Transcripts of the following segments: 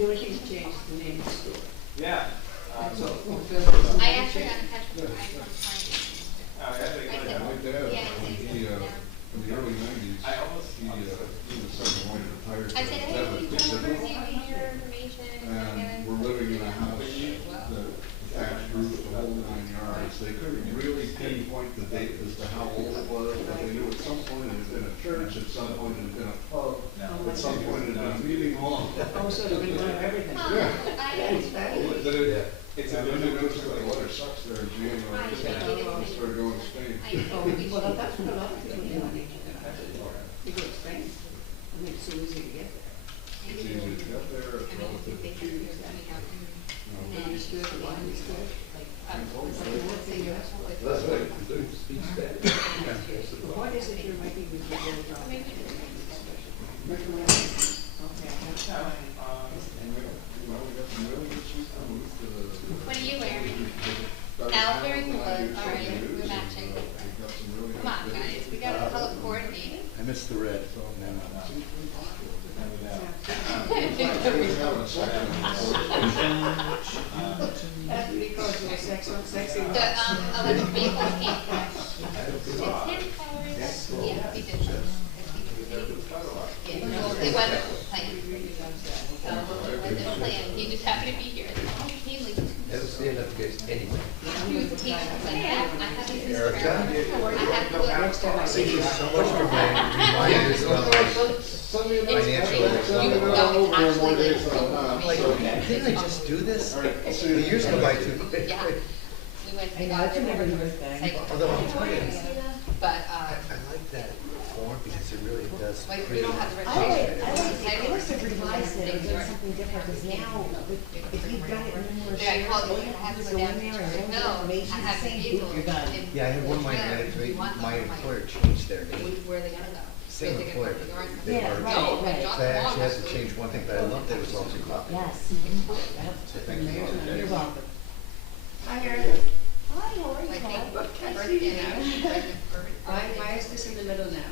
The only thing to change is the name of the store. Yeah. That's all. I actually got in touch with the guy from Oh, yeah, they I go said, down. My dad, yeah, in the early nineties, I almost- he was someone retired. I said, hey, can you come over, give me your information? And we're living in a house, the thatched roof, the whole 9 yards. They couldn't really pinpoint the date as to how old it was, but they knew at some point it had been a church, at some point it had been a pub, at some point it had been a meeting hall. Oh, so they've been doing everything. Yeah. That's fabulous. But It's and a then they noticed that the weather sucks there in January, so they started going to Spain. Oh, well, that's what a lot of people do. They go to Spain. I mean, it's so easy to get there. It's easy to get there, it's relatively cheap. Food is good, the wine is good. Like the one thing you have to like. That's what I do, speak Spanish. What is it you're making with your little dog? Okay, that's fine. And we got some really good sweet food to the. What are you wearing? Al wearing blue, alright, we're matching. Come on, guys, we gotta color coordinate. I missed the red. That's because you're sexy. The, electric vehicles came first. It's him first, yeah, we did. Yeah, no, it wasn't planned. So, it wasn't planned, he just happened to be here. He like. That was the enough case anyway. He was like, yeah, I have to use Erica? I have to look. Next time I see Thank you. you so much for reminders of like financial I'm like, didn't I just do this? The years go by too quick. Yeah. We went to I the know, it's a never good thing. cycle. Although I'm telling you, But, I like that form because it really does like, we create. don't have the I like, registration. I like to revise it and do something different, because now, if you've done it numerous Yeah, I years, called all you, you I have had to to go go in down. there and No, all the I information have is the to same, able. boop, you're done. Yeah, I had one of my managers, my employer changed their name. Where are they gonna go? Same Where they employer, gonna go? they Yeah, were. right, right. So I actually had to change one thing, but I loved that it was all two copies. Yes. So thank you. You're welcome. Hi, Eric. Hi, how are you, Like, Todd? Can't birthday see you now. now. Why is this in the middle now?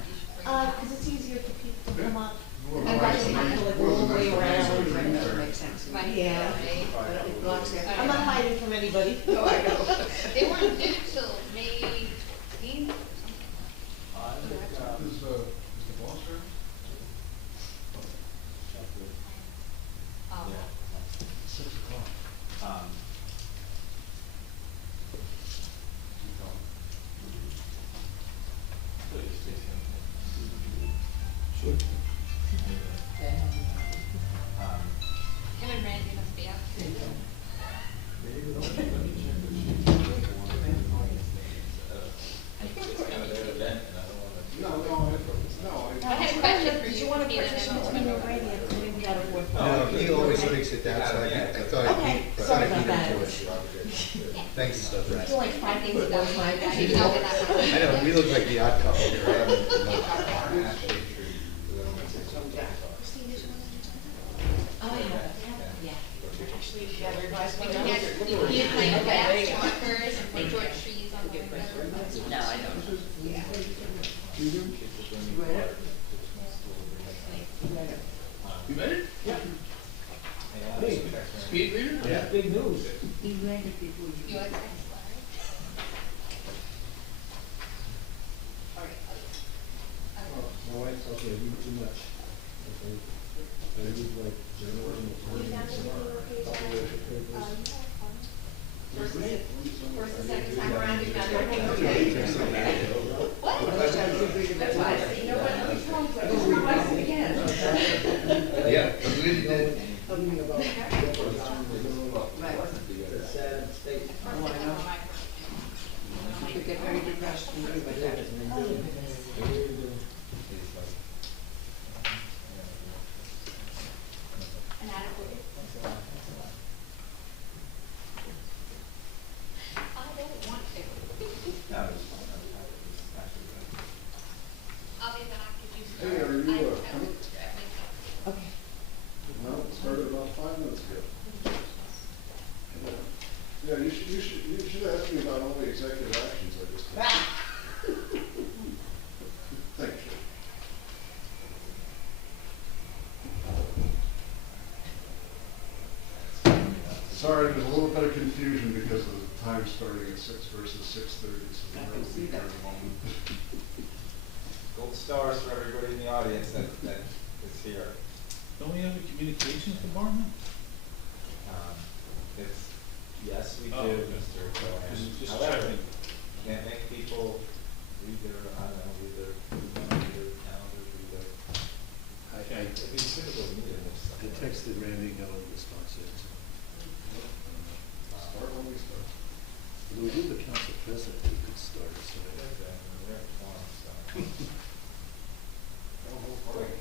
Cause it's easier for people to come up. Well, And right, that's so kind we- of like we're all the way next around. one. That doesn't make sense. Yeah. But it blocks everything. I'm not hiding from anybody. No, I know. They weren't due till May 18th or something. Is the boss here? Oh. 6 o'clock. Sure. Him and Randy must be out. No, I had a question for Did you. you want to Peter, partition and then between we'll your right hand, and maybe that'll work? No, he always makes it down, so I thought I'd Okay, beat, but sorry I beat about him to that. it. Thanks, Brad. I feel like 5 Things foot that was my. I didn't know that. I know, we look like the odd couple here. Oh, yeah. Actually, you gotta revise my You notes. can't, you can't like wax markers and like George trees on the window. No, I don't. You read it? Yeah. Hey, speed reader? Yeah. Big news. He landed before You you. like that, Larry? Alright. My wife tells me I read too much. I read like journal and First and second time around, you found everything okay? That's how you read it. That's why I said, you know what, let me tell you, I just revised it again. Yeah, I'm really did. Something about. Right. The sad state. Oh, I know. You could get very depressed and everybody like that. An adequate. I don't want to. I'll be back if you. Hey, are you, I don't coming? know. Okay. No, it started about 5 minutes ago. Yeah, you should ask me about all the executive actions I just took. Sorry, there's a little bit of confusion because of the time starting at 6 versus 6:30, so I we'll can be see here that. in a moment. Gold stars for everybody in the audience that is here. Don't we have a communications department? It's, yes, we Oh, do, okay. Mr. Cohen. Just However, checking. can't make people read their, I don't know, read their calendars, read their, it'd be typical meeting or I something. texted Randy, no response yet. Start when we start. When we do the council president, we could start, so.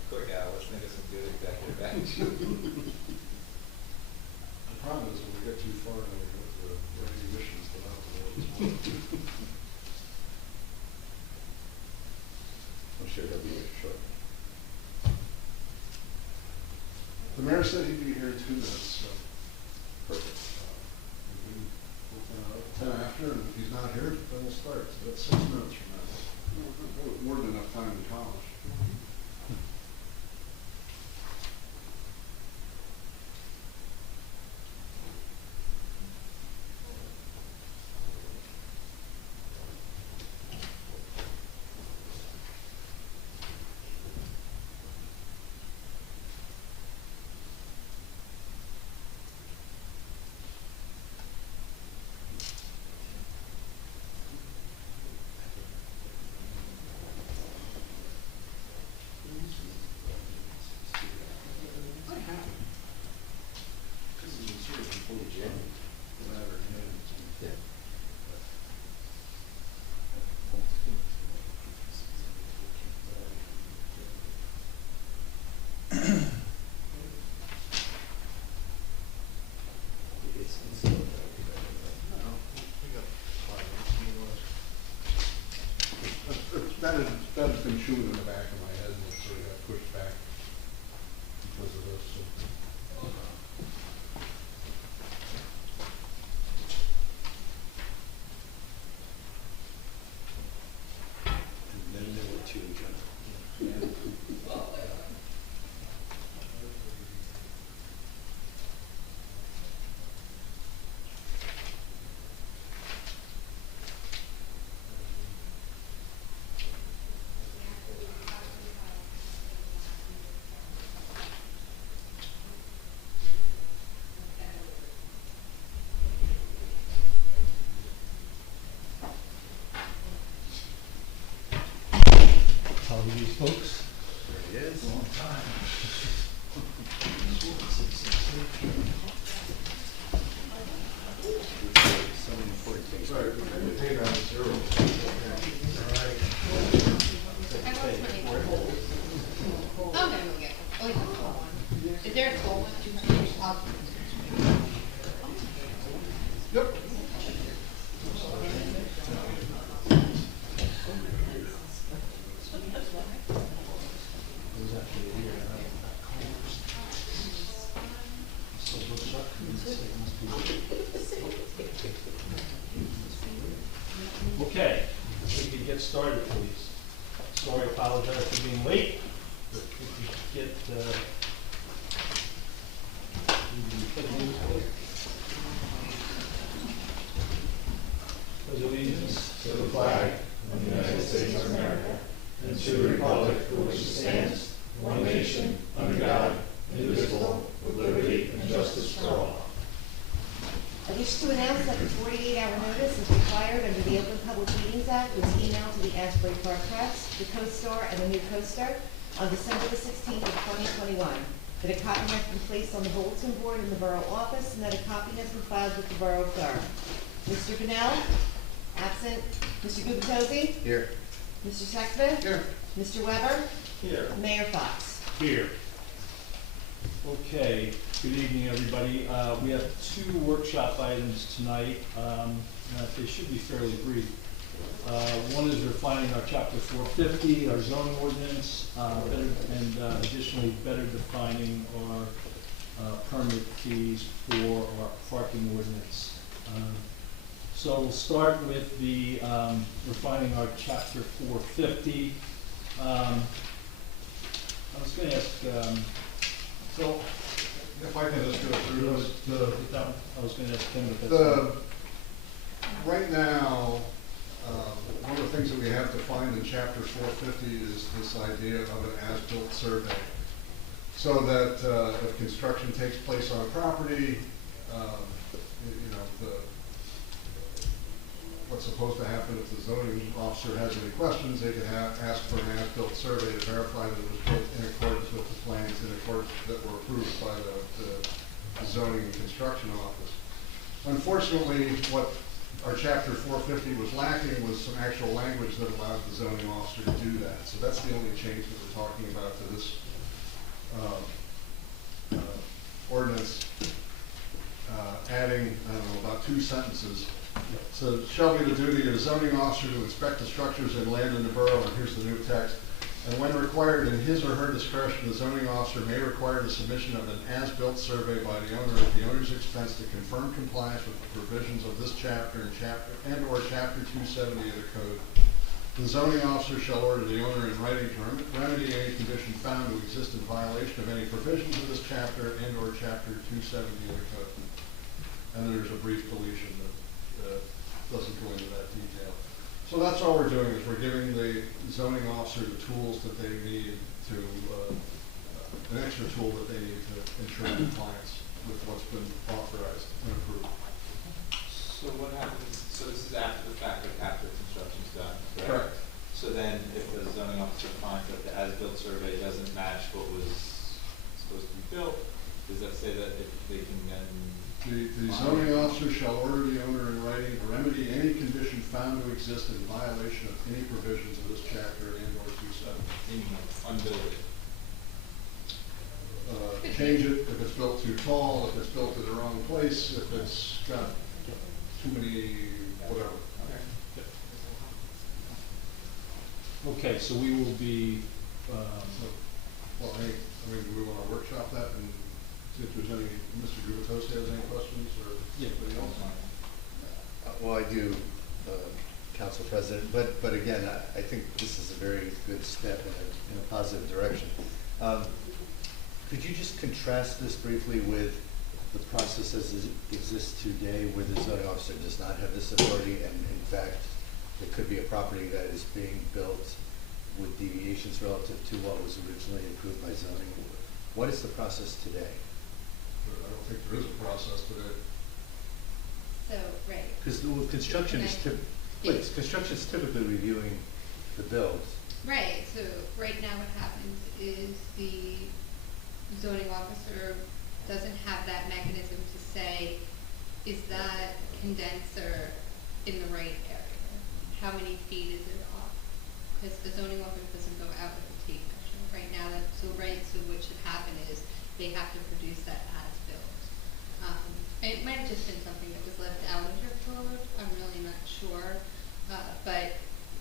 Quick, Al, let's think of some good executive action. The problem is when we get too far and we go to the recognitions without the words. I'm sure he'll be here shortly. The mayor said he'd be here in 2 minutes, so. Perfect. We can, 10 after, and if he's not here, then we'll start, so that's 6 minutes from now. More than enough time in college. What happened? Because he was here before the January. Yeah. That has been chewing in the back of my head, and it sort of got pushed back because of this, so. And then there were two, John. How are you folks? There he is. Long time. So many important things. Sorry, we paid out 0. I lost my name. Oh, no, we get, oh, yeah. Is there a full one? Yep. Okay, we could get started, please. Sorry, apologize for being late, but we could get, pledge allegiance to the flag of the United States of America and to the republic for which it stands, one nation, under God, indivisible, with liberty and justice for all. I wish to announce that the 48-hour notice is required under the Open Public Meetings Act was emailed to the Asbury Park Press, the Co-Star, and the New Co-Star on December the 16th of 2021. That a copy has been placed on the bulletin board in the Borough office, and that a copy has been filed with the Borough Clerk. Mr. Bunnell? Absent. Mr. Gubatose? Here. Mr. Sexsmith? Here. Mr. Weber? Here. Mayor Fox? Here. Okay, good evening, everybody. We have 2 workshop items tonight. They should be fairly brief. One is refining our chapter 450, our zoning ordinance, additionally better defining our permit fees for our parking ordinance. So we'll start with the refining our chapter 450. I was going to ask, so If I can just go through those, I was gonna ask Tim, but that's the, right now, one of the things that we have defined in chapter 450 is this idea of an as-built survey. So that if construction takes place on a property, you know, what's supposed to happen if the zoning officer has any questions, they can ask for an as-built survey to verify that it was built in accordance with the plans in accordance that were approved by the zoning and construction office. Unfortunately, what our chapter 450 was lacking was some actual language that allowed the zoning officer to do that. So that's the only change that we're talking about to this ordinance, adding, I don't know, about 2 sentences. So it shall be the duty of the zoning officer to inspect the structures and land in the borough, and here's the new text. And when required in his or her discretion, the zoning officer may require the submission of an as-built survey by the owner at the owner's expense to confirm compliance with the provisions of this chapter and or chapter 270 of the code. The zoning officer shall order the owner in writing to remedy any condition found to exist in violation of any provisions of this chapter and or chapter 270 of the code. And then there's a brief deletion that doesn't go into that detail. So that's all we're doing, is we're giving the zoning officer the tools that they need to, an extra tool that they need to ensure compliance with what's been authorized and approved. So what happens, so this is after the fact, like after construction's done, correct? Correct. So then if the zoning officer finds that the as-built survey doesn't match what was supposed to be built, does that say that if they can then? The zoning officer shall order the owner in writing to remedy any condition found to exist in violation of any provisions of this chapter and or 270. Meaning unbuild it. Change it if it's built too tall, if it's built in the wrong place, if it's got too many, whatever. Okay, so we will be, Well, I mean, do we want to workshop that and see if there's any, Mr. Gubatose has any questions, or anybody else? Well, I do, Council President, but again, I think this is a very good step in a positive direction. Could you just contrast this briefly with the process as it exists today, where the zoning officer does not have this authority, and in fact, it could be a property that is being built with deviations relative to what was originally approved by zoning? What is the process today? I don't think there is a process today. So, right. Because construction is construction is typically reviewing the build. Right, so right now what happens is the zoning officer doesn't have that mechanism to say, is that condenser in the right area? How many feet is it off? Because the zoning officer doesn't go out with a tape measure. Right now, so what should happen is they have to produce that as built. It might have just been something that was left out of your code, I'm really not sure. But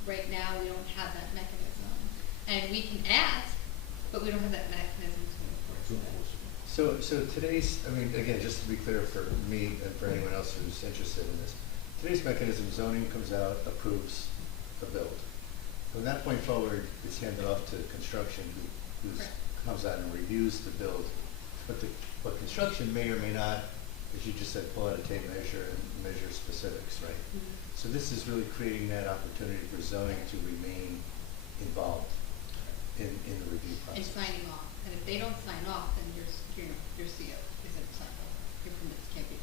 right now, we don't have that mechanism. And we can ask, but we don't have that mechanism to enforce it. So today's, I mean, again, just to be clear for me and for anyone else who's interested in this, today's mechanism, zoning comes out, approves the build. From that point forward, it's handed off to construction, who comes out and reviews the build. But construction may or may not, as you just said, pull out a tape measure and measure specifics, right? Mm-hmm. So this is really creating that opportunity for zoning to remain involved in the review And process. signing off. And if they don't sign off, then your CO isn't signed off. Your permits can't be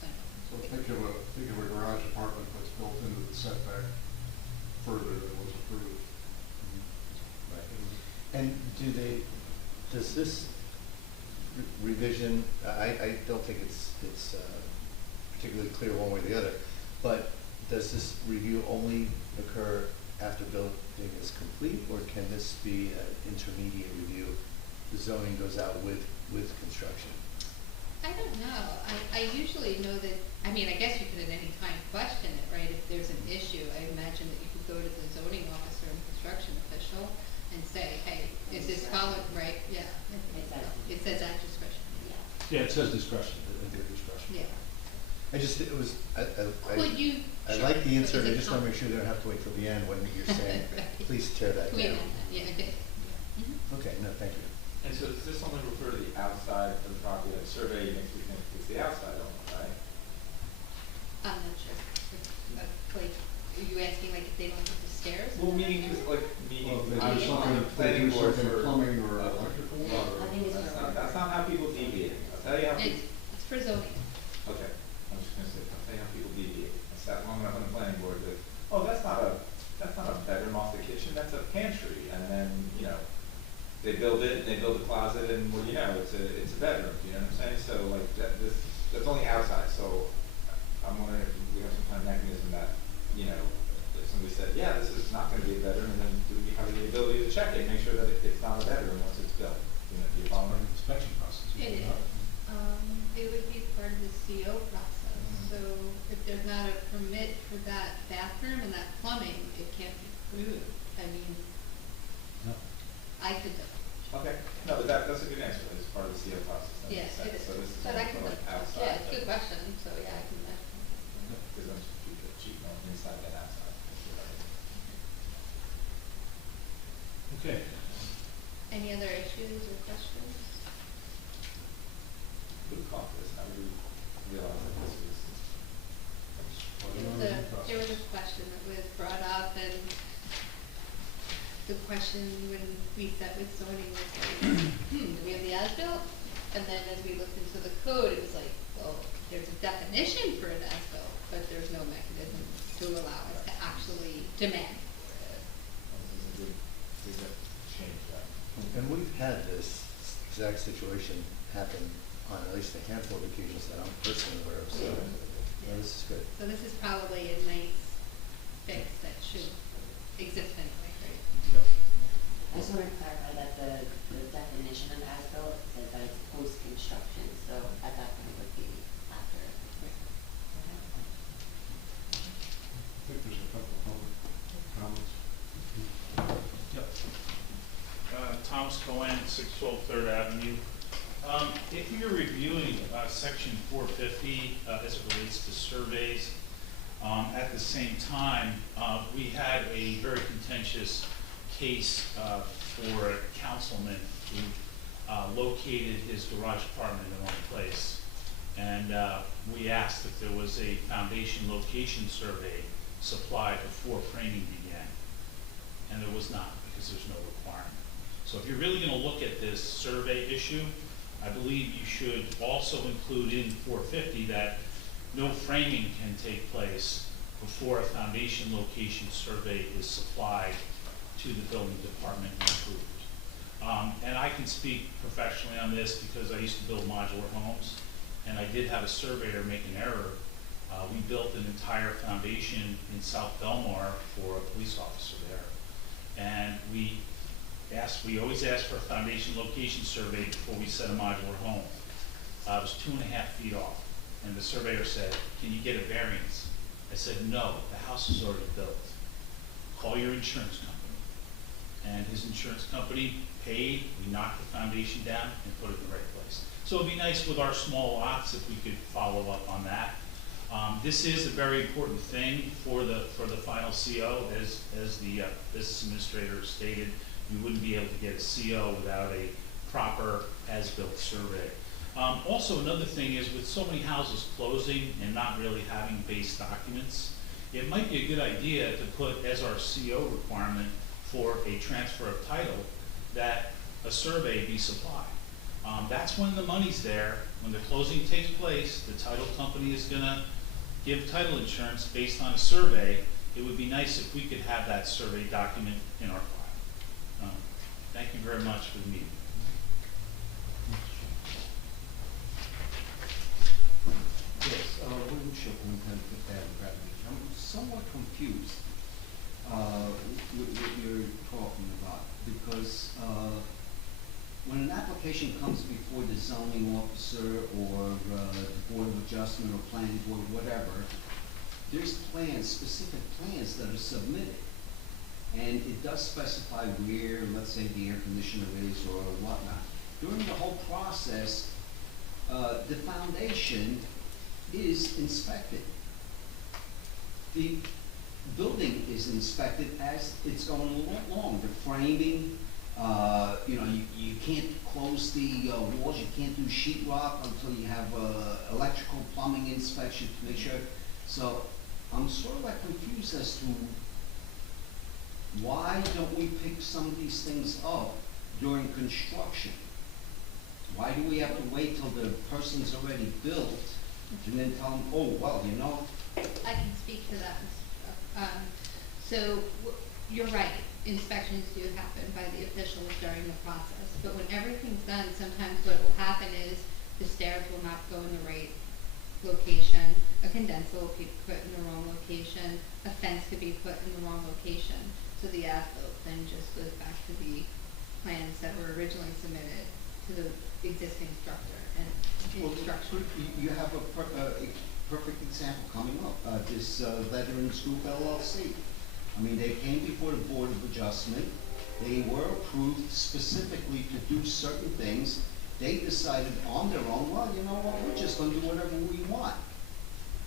signed off. So think of a garage apartment that's built into the setback further than was approved. Right. And does this revision, I don't think it's particularly clear one way or the other, but does this review only occur after building is complete, or can this be an intermediate review? The zoning goes out with construction. I don't know. I usually know that, I mean, I guess you could at any time question it, right? If there's an issue, I imagine that you could go to the zoning officer and construction official and say, hey, is this followed, right? Yeah. It says at discretion. yeah, it says discretion, at their discretion. Yeah. I Could you? I Sure. like the insert, Is I it just want to make sure they don't have to wait till the end when you're saying, Right. please tear that Can we down. amend that? Yeah, okay. Yeah. Mhm. Okay, no, thank you. And so does this only refer to the outside of the property, like survey makes me think it's the outside only, right? I'm not sure. Like, are you asking like if they don't put the stairs? Well, meaning, cause like, meaning, Well, if I'm they do on something, the if they planning do board something for. plumbing or electrical, I think it's That's not how people deviate, I'll tell you how people. It's for zoning. Okay, I'm just gonna say, I'll tell you how people deviate. I sat long enough on the planning board that, oh, that's not a bedroom off the kitchen, that's a pantry. And then, you know, they build it, and they build a closet, and well, you know, it's a bedroom, you know what I'm saying? So like, that's only outside, so I'm wondering if we have some kind of mechanism that, you know, if somebody said, yeah, this is not gonna be a bedroom, and then do we have the ability to check it, make sure that it's not a bedroom once it's built? You know, do you follow me? Inspection process. It is. It would be part of the CO process. So if there's not a permit for that bathroom and that plumbing, it can't be approved. I mean, No. I could, Okay, no, but that's a good answer, it's part of the CO process, that yeah, makes sense. it is. So this is But I only can, for like outside. yeah, it's a good question, so yeah, I can imagine. Because I'm cheap on inside and outside. That's what I think. Okay. Any other issues or questions? Who caught this? How do we realize that this was? There was a question that was brought up, and the question when we sat with zoning was like, do we have the as-built? And then as we looked into the code, it was like, well, there's a definition for an as-built, but there's no mechanism to allow us to actually demand for it. This is a good change that. And we've had this exact situation happen on at least a handful of occasions that I'm personally aware of, so yeah, this is good. So this is probably a nice fix that should exist anyway, right? I just want to clarify that the definition of as-built says that it's post-construction, so at that point would be after. I think there's a couple of public comments. Yep. Thomas Cohen, 612 Third Avenue. If you're reviewing section 450 as it relates to surveys, at the same time, we had a very contentious case for a councilman who located his garage apartment in the wrong place. And we asked if there was a foundation location survey supplied before framing began. And there was not, because there's no requirement. So if you're really going to look at this survey issue, I believe you should also include in 450 that no framing can take place before a foundation location survey is supplied to the building department and approved. And I can speak professionally on this because I used to build modular homes, and I did have a surveyor make an error. We built an entire foundation in South Belmar for a police officer there, and we always ask for a foundation location survey before we set a modular home. It was 2.5 feet off, and the surveyor said, "Can you get a variance?" I said, "No, the house is already built. Call your insurance company." And his insurance company paid, we knocked the foundation down and put it in the right place. So it'd be nice with our small lots if we could follow up on that. This is a very important thing for the final CO, as the business administrator stated. You wouldn't be able to get a CO without a proper as-built survey. Also, another thing is with so many houses closing and not really having base documents, it might be a good idea to put as our CO requirement for a transfer of title that a survey be supplied. That's when the money's there. When the closing takes place, the title company is going to give title insurance based on a survey. It would be nice if we could have that survey document in our file. Thank you very much for the meeting. Yes, William Shook, 110 Fifth Avenue. I'm somewhat confused with what you're talking about, because when an application comes before the zoning officer or the Board of Adjustment or Planning Board, whatever, there's plans, specific plans that are submitted. And it does specify where, let's say, the air conditioner is or whatnot. During the whole process, the foundation is inspected. The building is inspected as it's going along. The framing, You know, you can't close the walls, you can't do sheet rock until you have electrical plumbing inspection to make sure. So I'm sort of like confused as to why don't we pick some of these things up during construction? Why do we have to wait till the person's already built and then tell them, oh, well, you know? I can speak to that. So you're right, inspections do happen by the officials during the process, but when everything's done, sometimes what will happen is the stairs will not go in the right location, a condenser will be put in the wrong location, a fence could be put in the wrong location, so the as-built then just goes back to the plans that were originally submitted to the existing structure and structure. You have a perfect example coming up, this Veterans Group LLC. I mean, they came before the Board of Adjustment, they were approved specifically to do certain things. They decided on their own, well, you know what, we're just gonna do whatever we want.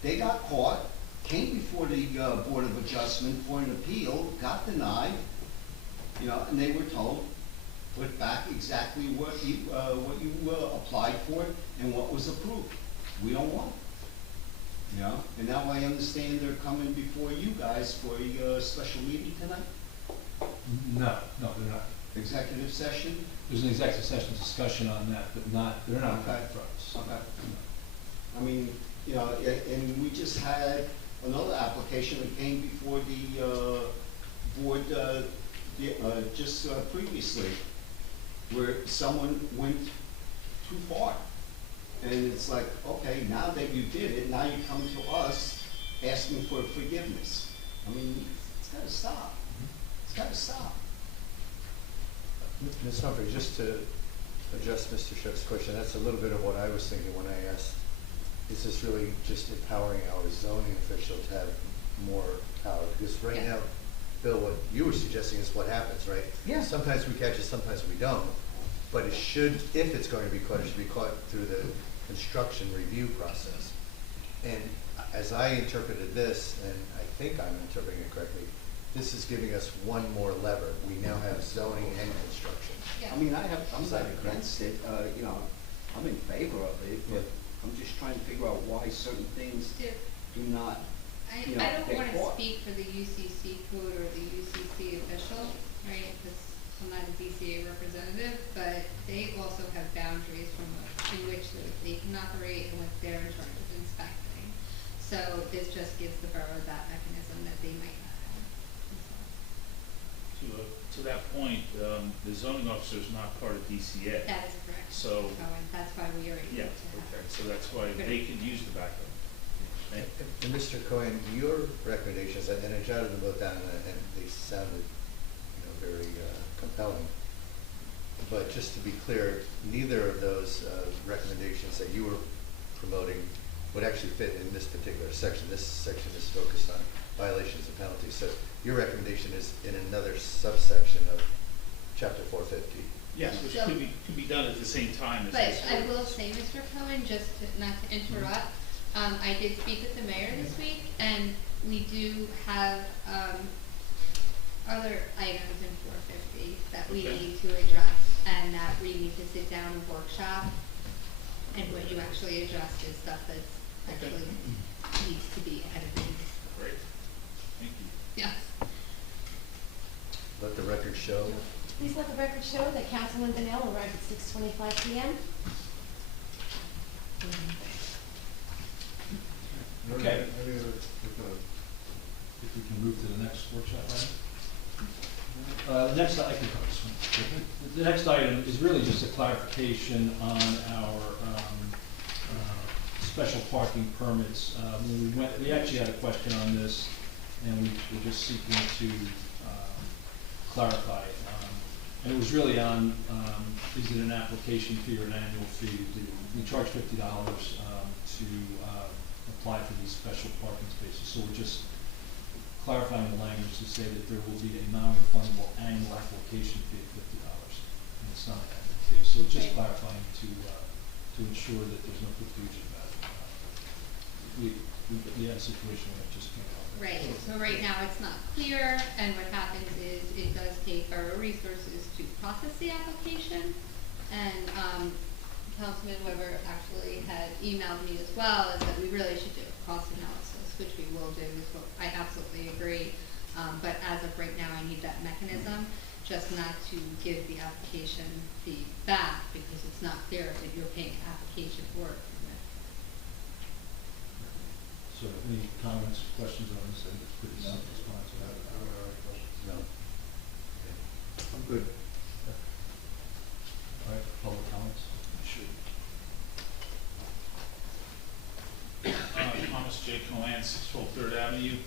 They got caught, came before the Board of Adjustment for an appeal, got denied, you know, and they were told, put back exactly what you applied for and what was approved. We don't want it. You know, and now I understand they're coming before you guys for a special meeting tonight? No, they're not. Executive session? There's an executive session discussion on that, but they're not Okay. in front of us. Okay. I mean, you know, and we just had another application that came before the board just previously, where someone went too far. And it's like, okay, now that you did it, now you come to us asking for forgiveness. I mean, it's gotta stop. It's gotta stop. Ms. Humphrey, just to address Mr. Shook's question, that's a little bit of what I was thinking when I asked, is this really just empowering our zoning official to have more power? Because right Yeah. now, Bill, what you were suggesting is what happens, right? Yeah. Sometimes we catch it, sometimes we don't. But it should, if it's going to be caught, it should be caught through the construction review process. And as I interpreted this, and I think I'm interpreting it correctly, this is giving us one more lever. We now have zoning and construction. Yeah. I mean, I'm Is not that correct? against it, you know, I'm in favor of it, but I'm just trying to figure out why certain things do not, you know, I don't get wanna caught. speak for the UCC code or the UCC official, right, because I'm not a DCA representative, but they also have boundaries in which they can operate and what they're in charge of inspecting. So this just gives the borough that mechanism that they might not have. To that point, the zoning officer is not part of DCA. That is correct. So, And that's why we are able to yeah, have. okay, so that's why they can use the backup. Okay? And Mr. Cohen, your recommendations, and I jotted them both down, and they sounded, very compelling. But just to be clear, neither of those recommendations that you were promoting would actually fit in this particular section. This section is focused on violations and penalties. So your recommendation is in another subsection of Chapter 450. Yes, which So- could be done at the same time as But this. I will say, Mr. Cohen, just not to interrupt, I did speak with the mayor this week, and we do have, other items in 450 that we Okay. need to address, and that we need to sit down and workshop. And what you actually addressed is stuff that's Okay. actually needs to be edited. Great, thank you. Yes. Let the record show. Please let the record show that Councilman Donnell arrived at 6:25 p.m. Okay. Any other, If we can move to the next workshop item. The next, I can cover this one. The next item is really just a clarification on our special parking permits. When we actually had a question on this, and we were just seeking to clarify. And it was really on, is it an application fee or an annual fee? We charge $50 to apply for these special parking spaces. So we're just clarifying the language to say that there will be a non-refundable annual application fee of $50, and it's not an annual fee. So it's just Right. clarifying to ensure that there's no confusion about it. we had a situation where it just came out. Right, so right now it's not clear, and what happens is it does take our resources to process the application. And, Councilman Weber actually had emailed me as well, is that we really should do a cost analysis, which we will do, is what I absolutely agree. But as of right now, I need that mechanism, just not to give the application fee back, because it's not clear that you're paying application for it. So any comments, questions on this? I think it's pretty self-responsive. No? Okay. I'm good. All right, public comments? Sure. Thomas J. Cohen, 612 Third Avenue.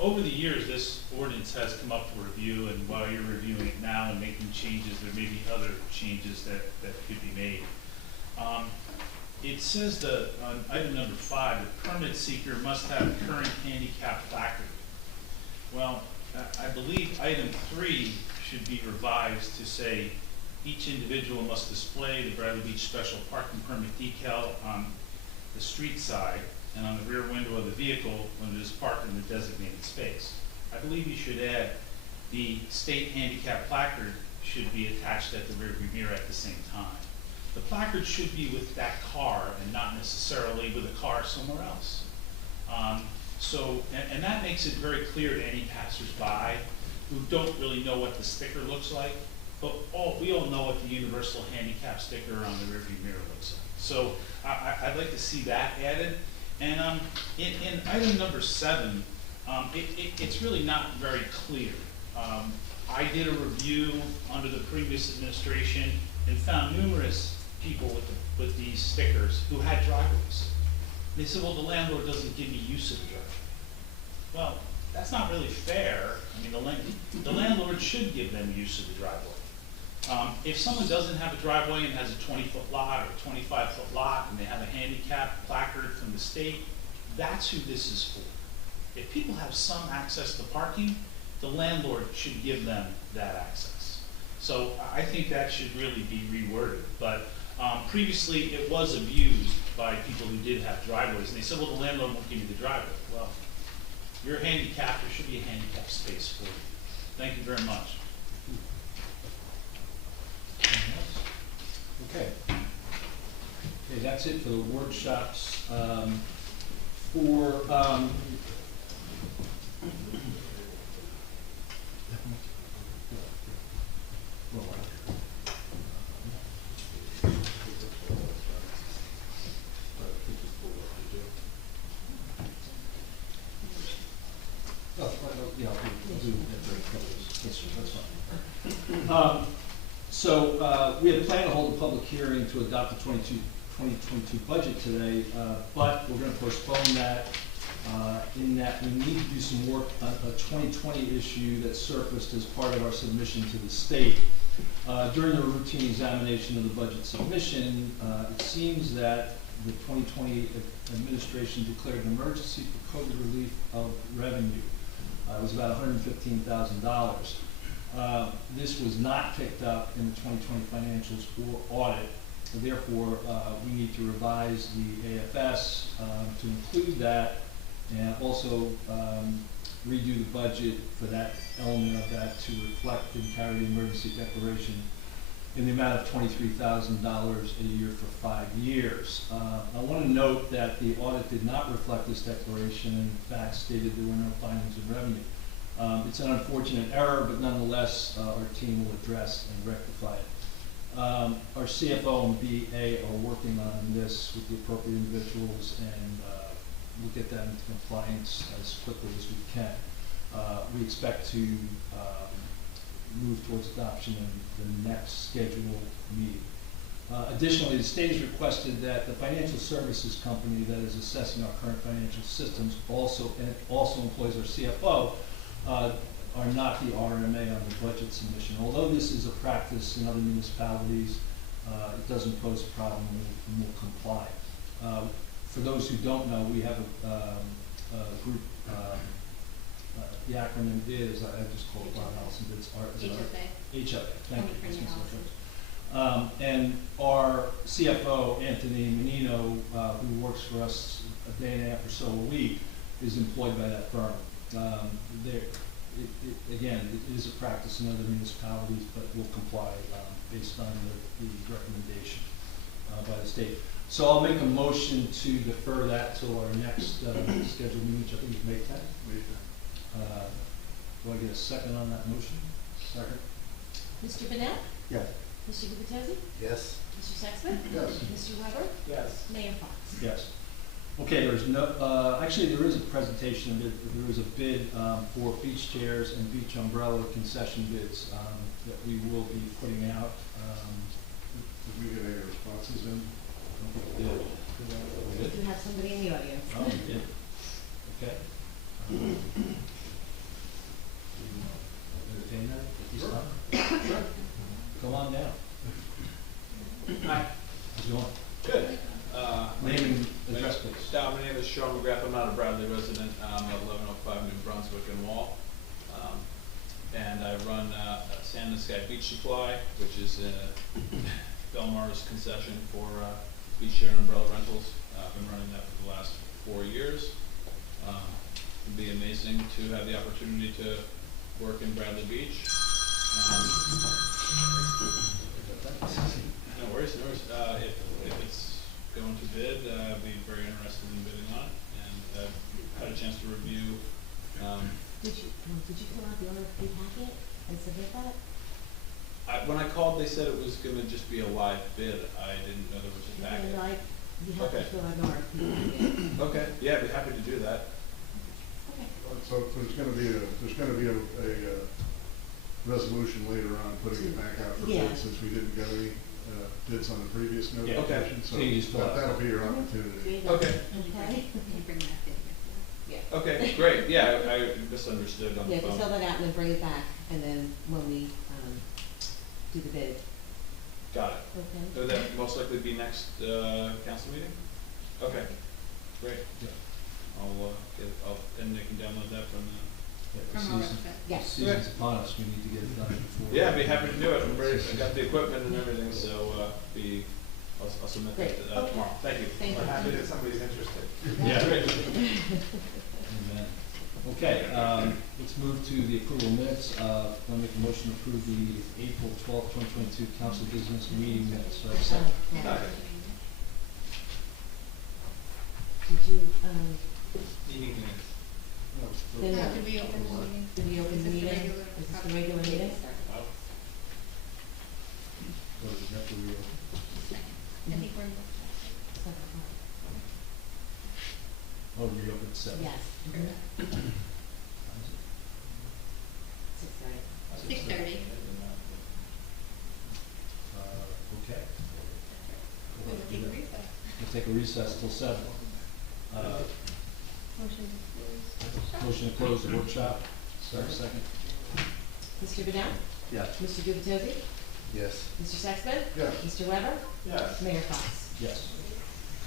Over the years, this ordinance has come up for review, and while you're reviewing it now and making changes, there may be other changes that could be made. It says that on item number 5, the permit seeker must have current handicap placard. Well, I believe item 3 should be revised to say each individual must display the Bradley Beach special parking permit decal on the street side and on the rear window of the vehicle when it is parked in the designated space. I believe you should add the state handicap placard should be attached at the rear view mirror at the same time. The placard should be with that car and not necessarily with a car somewhere else. And that makes it very clear to any passersby who don't really know what the sticker looks like, but we all know what the universal handicap sticker on the rearview mirror looks like. So I'd like to see that added. And in item number 7, it's really not very clear. I did a review under the previous administration and found numerous people with these stickers who had driveways. They said, well, the landlord doesn't give me use of the driveway. Well, that's not really fair. I mean, the landlord should give them use of the driveway. If someone doesn't have a driveway and has a 20-foot lot or a 25-foot lot and they have a handicap placard from the state, that's who this is for. If people have some access to parking, the landlord should give them that access. So I think that should really be reworded. But previously it was abused by people who did have driveways, and they said, well, the landlord won't give you the driveway. Well, you're handicapped, there should be a handicap space for you. Thank you very much. Okay. Okay, that's it for the workshops. We had planned to hold a public hearing to adopt the 2022 budget today, but we're going to postpone that in that we need to do some work on a 2020 issue that surfaced as part of our submission to the state. During the routine examination of the budget submission, it seems that the 2020 administration declared an emergency for COVID relief of revenue. It was about $115,000. This was not picked up in the 2020 financials or audit. Therefore, we need to revise the AFS to include that and also redo the budget for that element of that to reflect and carry the emergency declaration in the amount of $23,000 a year for 5 years. I want to note that the audit did not reflect this declaration and in fact stated there were no findings of revenue. It's an unfortunate error, but nonetheless, our team will address and rectify it. Our CFO and BA are working on this with the appropriate individuals, and we'll get that into compliance as quickly as we can. We expect to move towards adoption in the next scheduled meeting. Additionally, the state has requested that the financial services company that is assessing our current financial systems also employs our CFO, are not the RMA on the budget submission. Although this is a practice in other municipalities, it doesn't pose a problem and we'll comply. For those who don't know, we have a group, the acronym is, I just call it Ron Allison, but it's HFA. Thank you. And our CFO, Anthony Menino, who works for us a day and a half or so a week is employed by that firm. Again, it is a practice in other municipalities, but will comply based on the recommendation by the state. So I'll make a motion to defer that till our next scheduled meeting, which I think is May 10th. Do I get a second on that motion? Second. Mr. Bennett? Yes. Mr. Gubatose? Yes. Mr. Sexsmith? Yes. Mr. Weber? Yes. Mayor Fox? Yes. Okay, there's no, actually, there is a presentation, there is a bid for beach chairs and beach umbrella concession bids that we will be putting out. Did we get any responses in? We did. We do have somebody in the audience. Oh, we did. Okay. Entertain that at this time? Come on down. Hi, How's it going? good. Name and address, please. My name is Sean McGrath. I'm not a Bradley resident. I'm at 1105 New Brunswick and Wall. And I run Sand and Sky Beach Supply, which is Belmar's concession for beach chair and umbrella rentals. I've been running that for the last 4 years. It'd be amazing to have the opportunity to work in Bradley Beach. No worries, no worries. If it's going to bid, I'd be very interested in bidding on it, and I've had a chance to review. Did you fill out the RFP packet and submit that? When I called, they said it was going to just be a live bid. I didn't know there was a packet. Yeah, like, you have to Okay. fill out an RFP packet. Okay, yeah, I'd be happy to do that. Okay. So there's gonna be a resolution later on putting it back out for Yeah. bid, since we didn't get any bids on the previous Yeah. notification. So you just fill out- That'll be your opportunity. Okay. Okay. Yeah. Okay, great. Yeah, I misunderstood on the Yeah, phone. just fill that out and then bring it back, and then when we, do the bid, Got it. okay? Would that most likely be next council meeting? Okay, great. Yeah. And they can download that from The From our season- website. Yes. Season's upon us, we need to get it done before. Yeah, I'd be happy to do it. I'm ready. I got the equipment and everything, so I'll submit Great. that tomorrow. Thank you. Thank We're you. happy that somebody's interested. Yeah. Great. Amen. Okay, let's move to the approval minutes. I'll make a motion to approve the April 12th, 2022 council business meeting minutes. Do I have a second? Did you, Meeting minutes. then, Did we open the meeting? did we open Is the this the meeting? regular Is this the public regular meeting? Oh. What is it, after we open? I think we're in the. Oh, we opened at 7. Yes. Correct. 6:30. 6:30. Okay. We will take a recess. We'll take a recess till 7. Motion to close. Motion to close the workshop. Start second. Mr. Bennett? Yes. Mr. Gubatose? Yes. Mr. Sexsmith? Yes. Mr. Weber? Yes. Mayor Fox? Yes.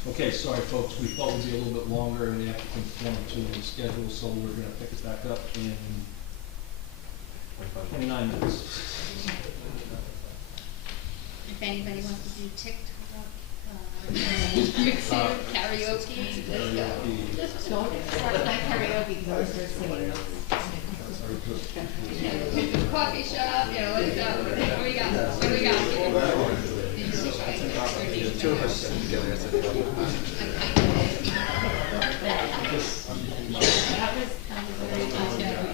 Okay, sorry folks, we thought it would be a little bit longer and we have to conform to the schedule, so we're gonna pick it back up in 29 minutes. If anybody wants to do TikTok, karaoke, let's go. Don't start my karaoke because I'm gonna start singing. Coffee shop, you know, what's up, what do we got, what do we got? Two of us together as a couple. That was very positive.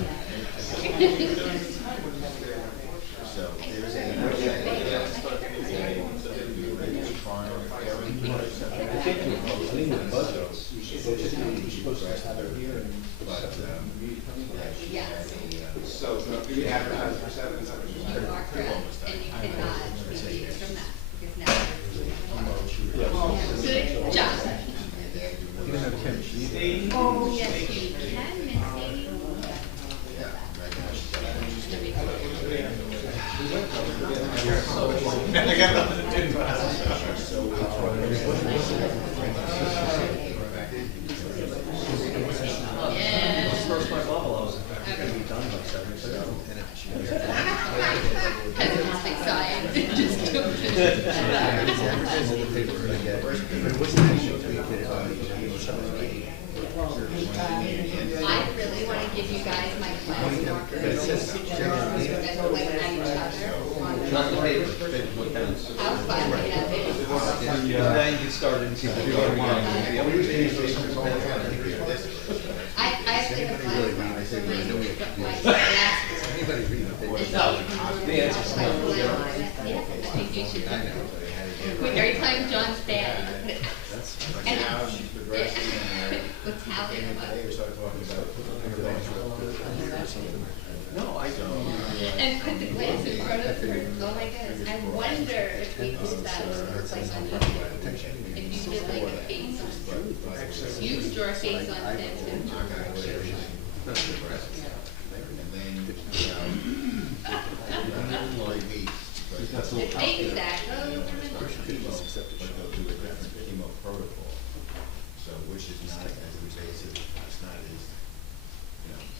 I think the budgets, you're supposed to have it here and. Yes, So, do we advertise for 7? Is that what you're you saying? are correct, and you cannot deviate from that, because now. Good job. Oh, yes, you can, Missy. I got nothing to do. Yeah. First my bubble, I was gonna be done by 7, so. it's in the paper, I get it. But it wasn't actually tweeted on the, somebody. I really wanna give you guys my class marker. But it says general meeting. As like at each other. I'll find it out. Then you started to. I actually have Really, class when I markers say for we know we have to do my this. glasses. Anybody reading the paper? No, the answer's no. Yeah, I think you should. Wait, are you playing John's band? And what's happening about it? No, I don't. And put the glasses in front of her, go like this. I wonder if we did that, like on YouTube. If you did like a face on, you draw a face on things and exactly. Chemo protocol, so which is not as invasive, it's not as,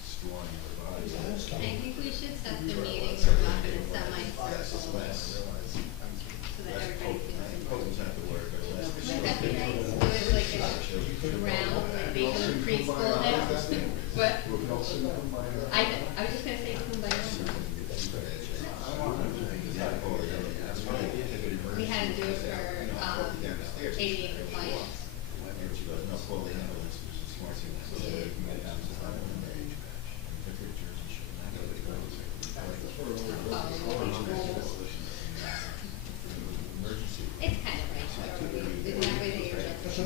destroying your body. I think we should set the meeting for about a semi-circle, so that everybody can. Potent's not the word, but less. Wouldn't that be nice? Do it like a round, maybe a preschool now? What? I was just gonna say kumbaya. We had to do it for, ADA compliance. It's kind of right, so in that way they are just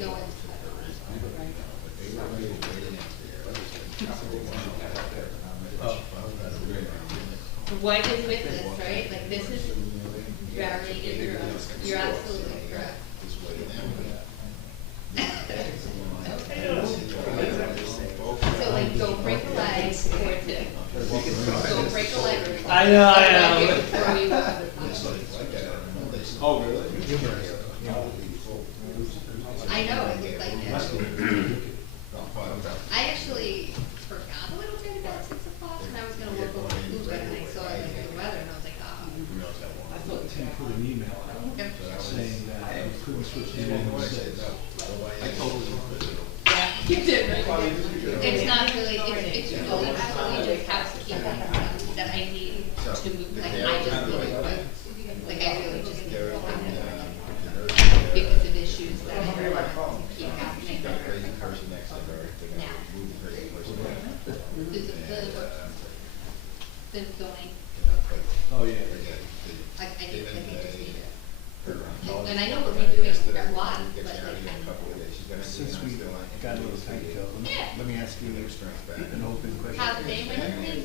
no one's what is with this, right? Like this is very, you're absolutely correct. So like go break a leg or two. Go break a leg. I know. Before we walk. Oh, really? I know, it was like that. I actually forgot a little bit about 6 o'clock and I was gonna look over food and I saw it like the weather and I was like, oh. I thought Tim put an email out saying that you couldn't switch to one six. You did, right? It's not really, it's really actually just housekeeping that I need to move, like I just need to quit. Like I really just need to quit because of issues that I keep happening. Now. The zoning, Oh, yeah. I think just need it. And I know we're redoing a lot, but like, Since we got a little time to go, let me ask you an open question. how they went in,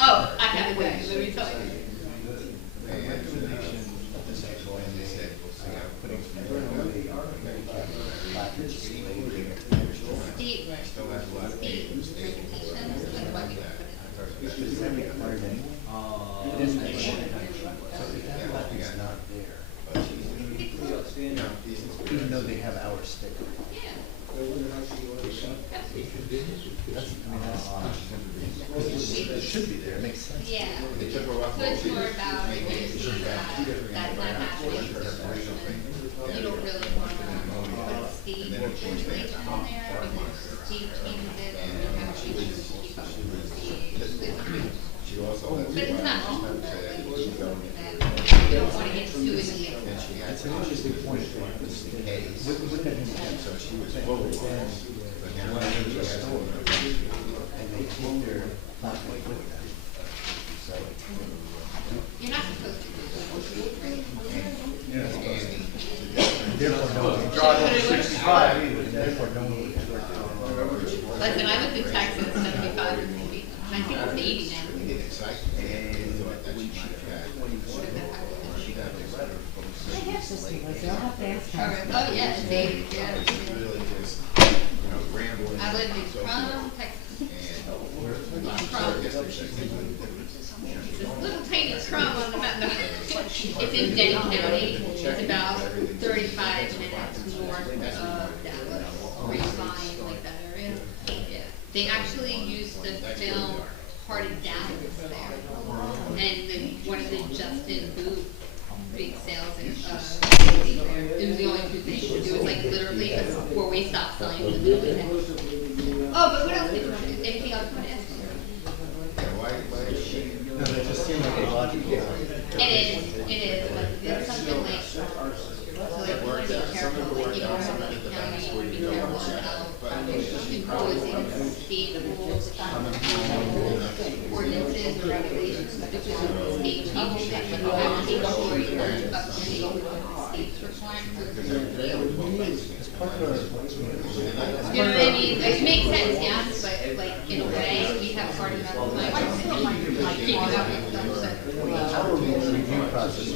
oh, I have it back, let me tell you. The recommendation when they said, putting Steve, presentations, that's why we put it. does that require any? It is required. So if that button is not there, even though they have our sticker. Yeah. It should be there, it makes sense. Yeah, so it's more about making sure that's not happening. You don't really want to put Steve information in there because Steve changes it and you have to keep up with Steve. But it's not all of it, you don't want to get too in the mix. It's an interesting point. With that intent, so she was then when I go to a store and they take their plastic with them. So You're not supposed to do that. therefore no one drive over 65 either, and therefore no one would ever do it. Listen, I was in Texas, 75 and I think it's 80 now. I have system, I'll have to ask her. Oh, yeah, it's 80, yeah. I lived in Crum, Texas. Crum. It's this little tiny Crum on the mountain. It's in Denny County. It's about 35 minutes north of Dallas, Grapevine, like that area. Yeah. They actually used to film part of Dallas there. And one of the Justin Boot big sales there. It was the only two things. It was like literally a four-way stop sign in the middle of it. Oh, but what else did you want to, anything else you want to ask? No, that just seemed like a logical. It is, but it's something like, so like, you want to be careful, like, you know, the county, be careful about imposing state rules, ordinances or regulations, because the state changes it, but you have to make sure you're up to date with what the state's requirements. You know what I mean? It makes sense, yes, but like, in a way, we have part of that time, keeping up with stuff, so. Our review process,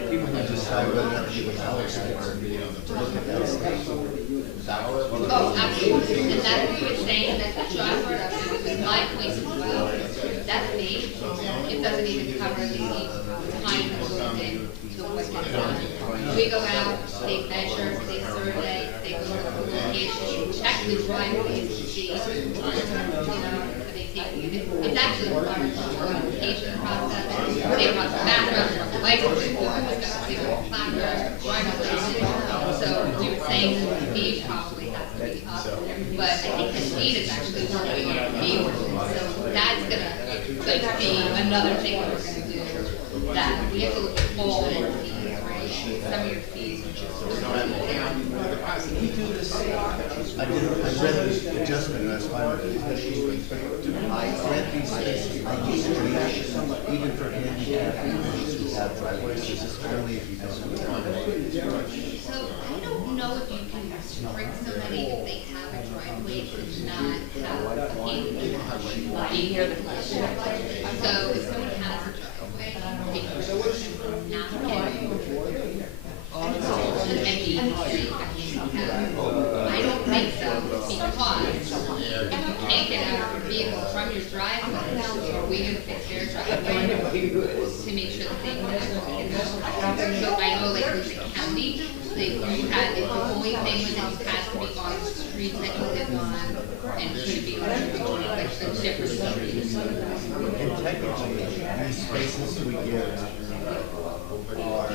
people can decide whether or not to give an hour to look at that state. Oh, absolutely, and that's what we were saying, that's what Josh brought up, was my point as well. That page, it doesn't even cover the time that goes into what gets done. We go out, they measure, they survey, they go to the location, check the driveways to see, you know, it's actually part of the application process. They run the background, run the license, they run the placard, driver's license. So you were saying that the page probably has to be up, but I think the state is actually working on the ordinance. So that's gonna like be another thing that we're gonna do. That we have to look at all of your fees, right? Some of your fees are just. I read the adjustment and I was fine with it. I read these things, I use streets, even for handicapped individuals who have driveways, this is only if you don't have a driveway. So I don't know if you can restrict somebody if they have a driveway to not have a handicap. I hear the question. So if someone has a driveway, they can not get it. I don't think so, because if you can't get out of your vehicle from your driveway, we're gonna fix their driveway to make sure that they know. So I know like with the county, like you had, the only thing was that you had to be on the streets that you live on, and it should be on like the different streets. And technically, these spaces we give are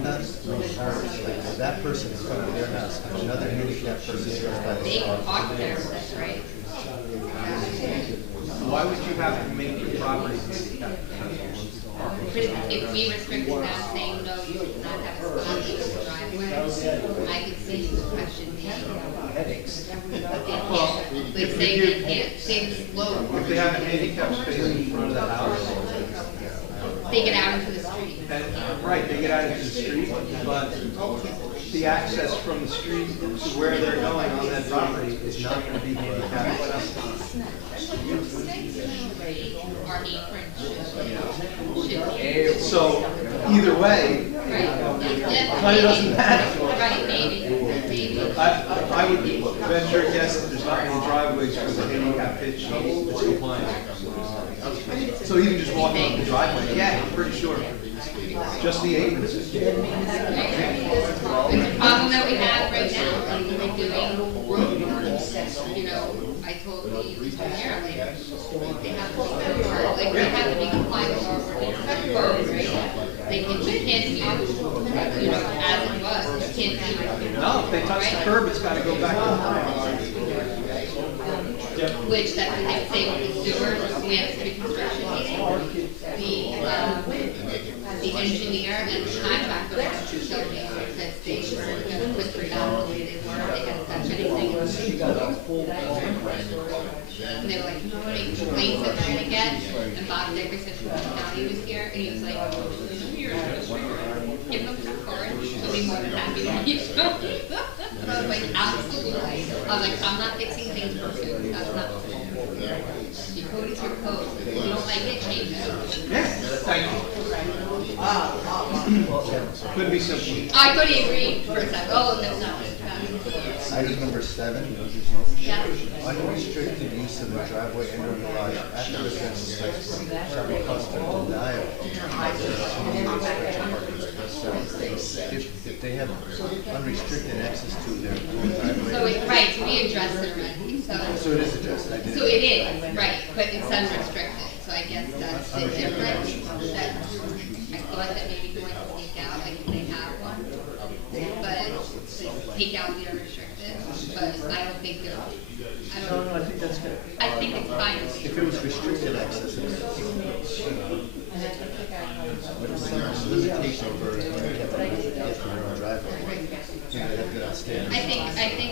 not reserved. Like, that person is coming to their house, another handicapped person goes by the They car. park there, that's right. Why would you have to make your property handicap? But if we restricted that, saying no, you cannot have a spot in the driveway, I could see the question being, like say they can't, say the slope. If they have a handicap space in front of the house, They get out into the street. right, they get out into the street, but the access from the street to where they're going on that property is not gonna be handicapped accessible. Our apron should be. So, either way, Right. Yeah, kind of doesn't matter. right, maybe. I would venture a guess that there's not many driveways with a handicap pitch that's compliant. So even just walking up the driveway, yeah, I'm pretty sure. Just the aprons. It's a problem that we have right now, like when we're doing road work, you know, I told the engineer, like, they have to be, like, we have to be compliant with our ordinance, right? Like, if you can't do, you know, as it was, you can't do. No, if they touch the curb, it's gotta go back to the line. Which that's what they say with the sewer, we have to do construction meeting. The engineer and the contractor wanted to show me that they were gonna put three down the way they were, they hadn't touched anything. And they were like, you know what, complaints that they're gonna get, and Bob Dickerson from the county was here, and he was like, give them some courage, they'll be more than happy to meet you. And I was like, absolutely. I was like, I'm not fixing things for food, that's not. Your code is your code, if you don't like it, change it. Yes, thank you. Could be simple. Oh, I thought he agreed for a second, oh, no, no. Item number 7, Yeah. unrestricted use of the driveway and or garage at the residential site shall be custom denial. If they have unrestricted access to their own driveway. So, right, so we addressed it already, so So it is addressed, I did. So it is, right, but it's unrestricted, so I guess that's the difference, that I thought that maybe going to take out, like if they have one, but to take out the unrestricted, but I don't think they're, I don't. No, I think that's good. I think it's fine. If it was restricted access, it limitation for handicap, get to their own driveway. You know, they're good upstairs. I think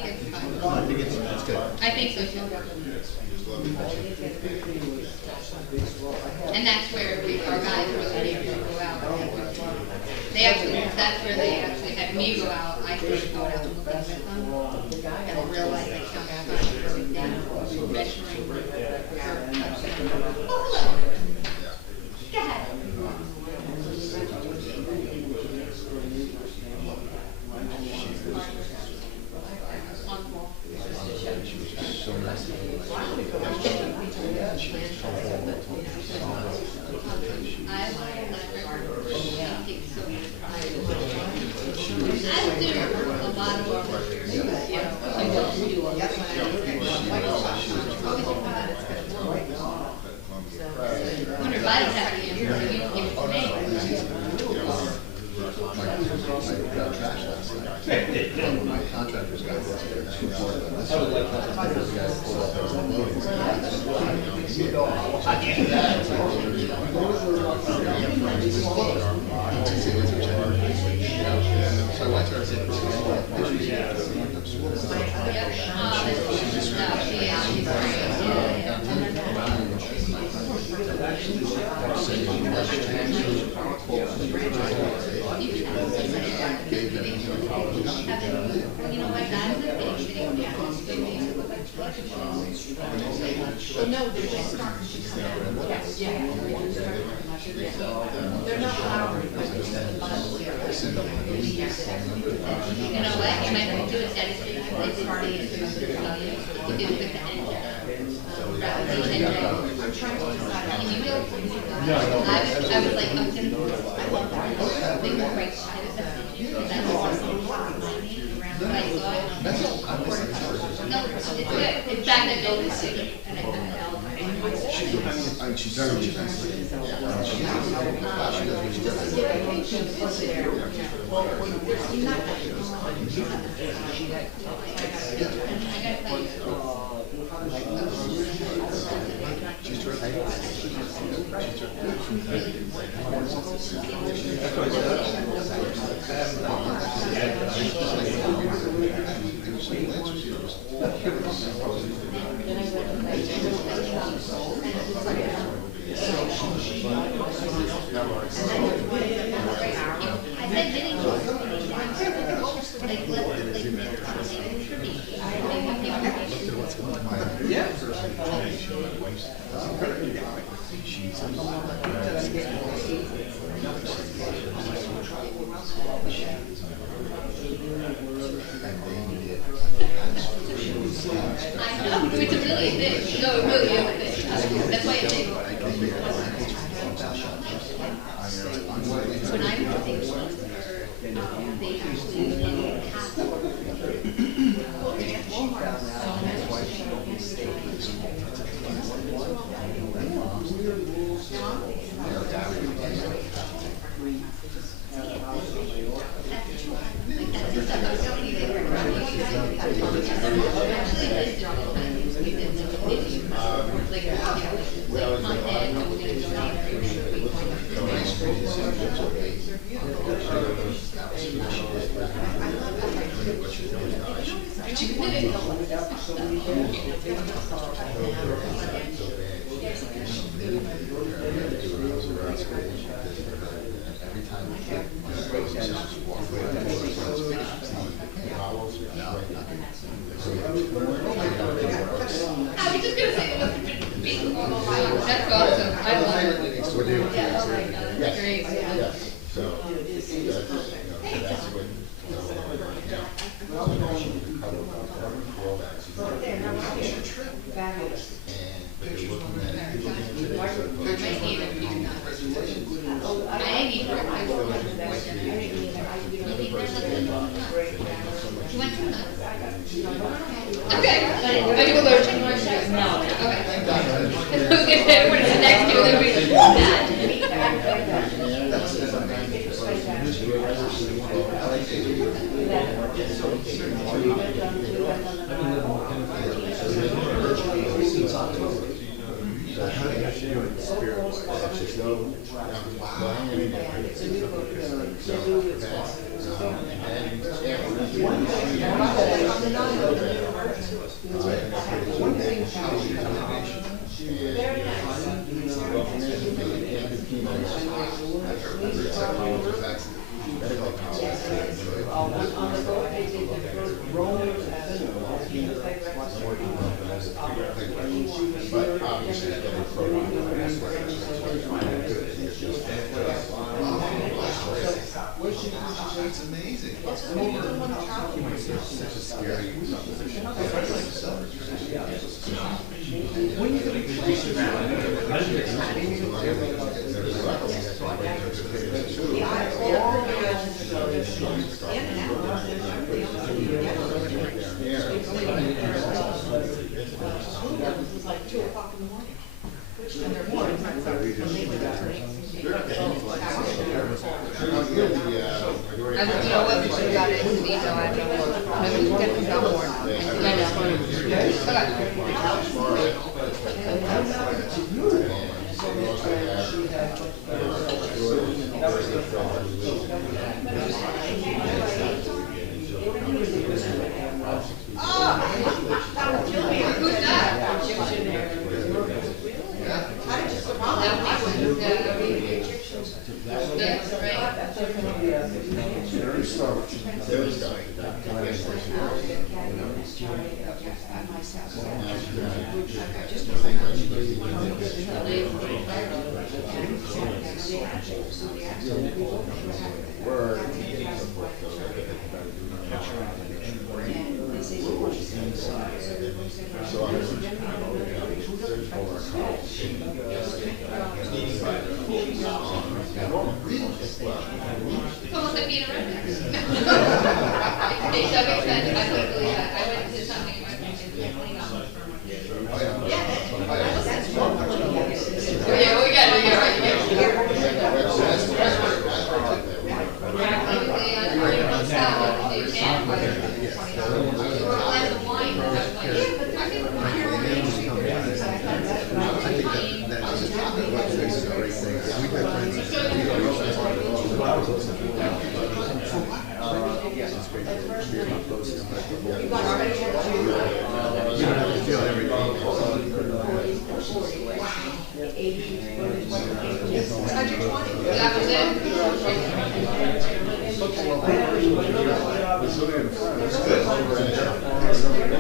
it's fine. No, I think it's good. I think so too. And that's where our guys really need to go out. They actually, that's where they actually had me go out. I couldn't go out and look at them. And I realized they count everything, measuring. Oh, hello. Go ahead. So nice. My contractors got this there, this guy pulled up those loadings. So I went to her and You know what, that's the thing. No, they're just starting to come out. Yes. Yeah. They're not flowering, but they're You know what, you might want to do is edit it, like party and do the volume, you do it with the engine. I'm trying to decide. Can you do it? I was like, I'm gonna, I love that. They were great. That's awesome. When I saw it, no, it's good. In fact, I built this city and I fell. She's very nice. It's a really big, no, it really is big. That's why it's big. When I was thinking, they actually Okay, are you allergic? Since October. So how do you feel in spirit wise? There's no, but obviously it's getting It's amazing. such a scary proposition. It's like 2:00 in the morning. I don't know what we should got it in the email, I don't know. Maybe we can get some more. Who's that? Yes, right. It's almost like being a redneck. It's so expensive, I couldn't believe that. I went to something in my place and paid $20 for one. Yeah, well, we got it,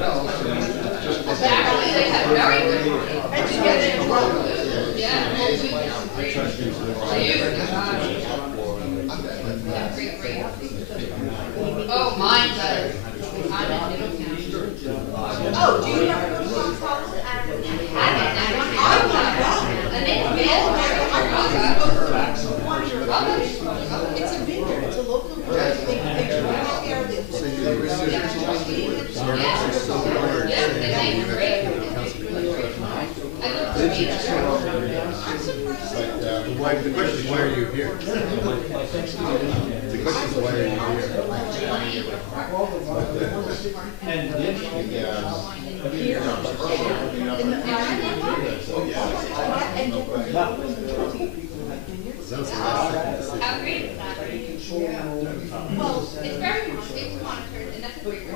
That was actually, they had very good food. And you get it in food. Yeah. Oh, mine does. I'm in Middletown. Oh, do you ever go to Fox Falls and And they It's a vineyard, it's a local vineyard. They grow out there, make great. I love the beach. Why, the question is, why are you here? The question is, why are you here? And How great is that? Well, it's very monitored, and that's a great word.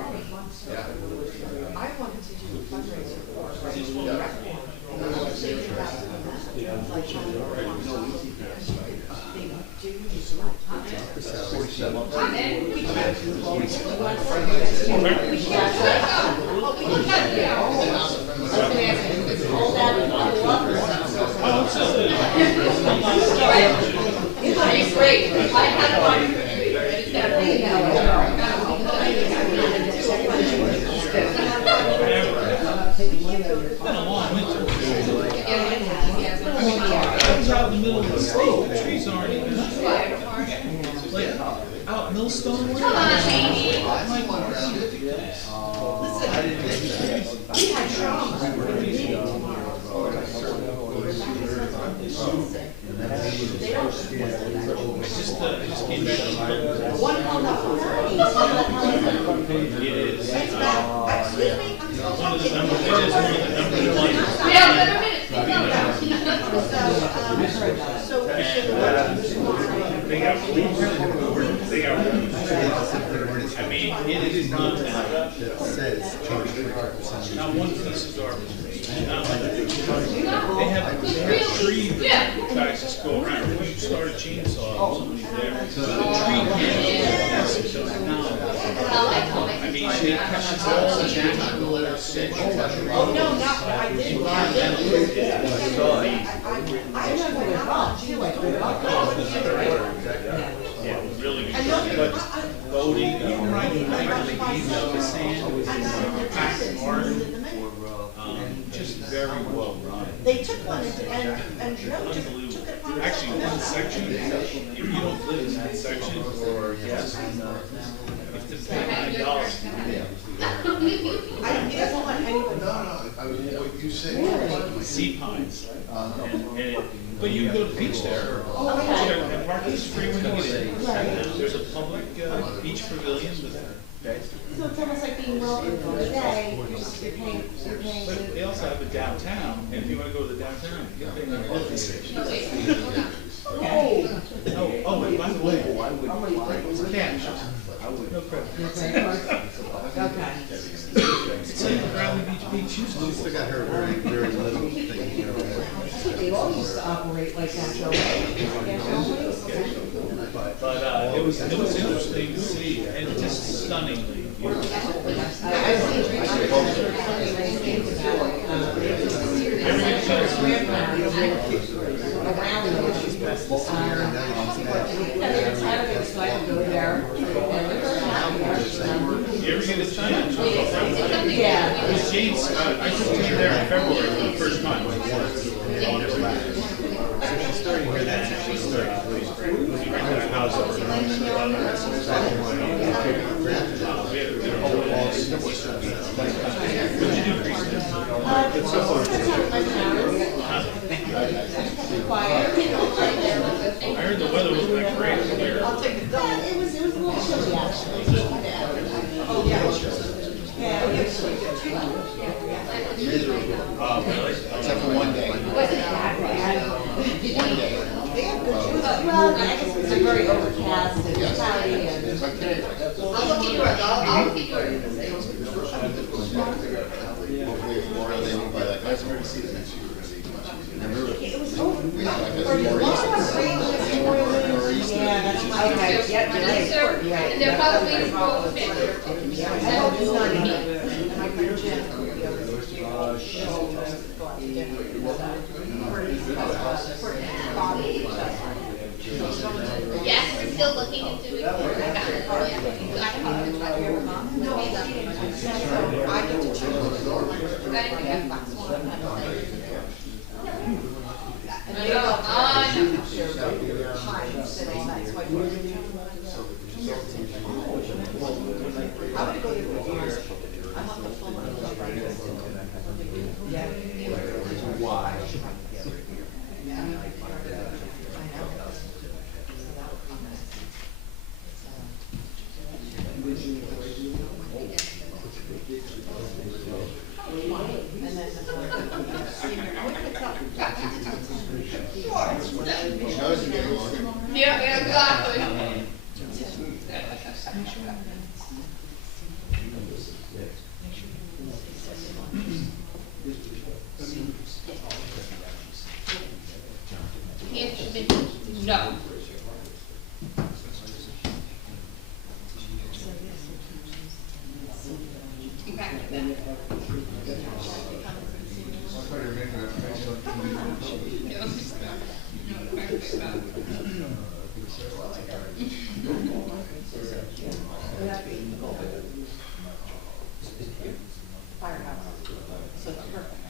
I wanted to do a fundraiser for It's great. I had one. I was out in the middle of the state, the trees aren't even, like, out Millstone. Come on, Amy. We had Sean. I just came back. One on the 30s, December, they just want the number one. Yeah, 7 minutes. So, They got police, they got. I mean, it is not That says charge 3%. not one piece of garbage. Not like they have tree guys just go around. If you start a chainsaw, somebody's there. The tree I mean, they cut all the natural Oh, no, not, I didn't. I remember it was wrong, too, I put it up. Yeah, really good. And those- But voting, even writing the sand, packed hard, just very well run. They took one and Joe took it upon himself. Actually, one section, if you don't live in that section, or yes, you have to pay $9. He doesn't want anyone. What you said. Sea pines. But you can go to the beach there. Okay. And parking is free when you get in. There's a public beach pavilion with So it's almost like being welcome for the day, you're paying But they also have a downtown, and if you wanna go to the downtown, you gotta pay another parking station. Okay. Oh, and by the way, it's cash. No credit. Okay. It's like Bradley Beach Beach used to. Still got her very, very little thing, you know. They all used to operate like that, Joe. But it was interesting to see, and just stunningly beautiful. I've seen pictures of something nice things about it. Around them. They were Saturday, so I could go there. You ever get a chance? Yeah. Because James, I just came there in February for the first time. So she's starting to hear that, and she's starting to leave. I heard the weather was like great here. I'll take the double. It was a little chilly, actually. Oh, yeah. Except for one day. Wasn't that bad? One day. Well, I guess it was very overcast and cloudy and. I'll look into it, I'll keep it. Hopefully it's more than they by like last year next year gonna be much easier. It was over. Yeah, that's my, okay, yep, you're right. Yes, sir. You're right. And they're probably both fit. I hope it's not in here. And my friend Jim will be over there. Yes, we're still looking into it. Yeah, I talked to your mom. No, I get to choose. I think that's box one. And I they know, go, I know. pines and all that, so I would go there for years. I want the full one. Yeah. Why? Yeah, exactly. The answer should be no. Exactly that. Firehouse. So it's perfect.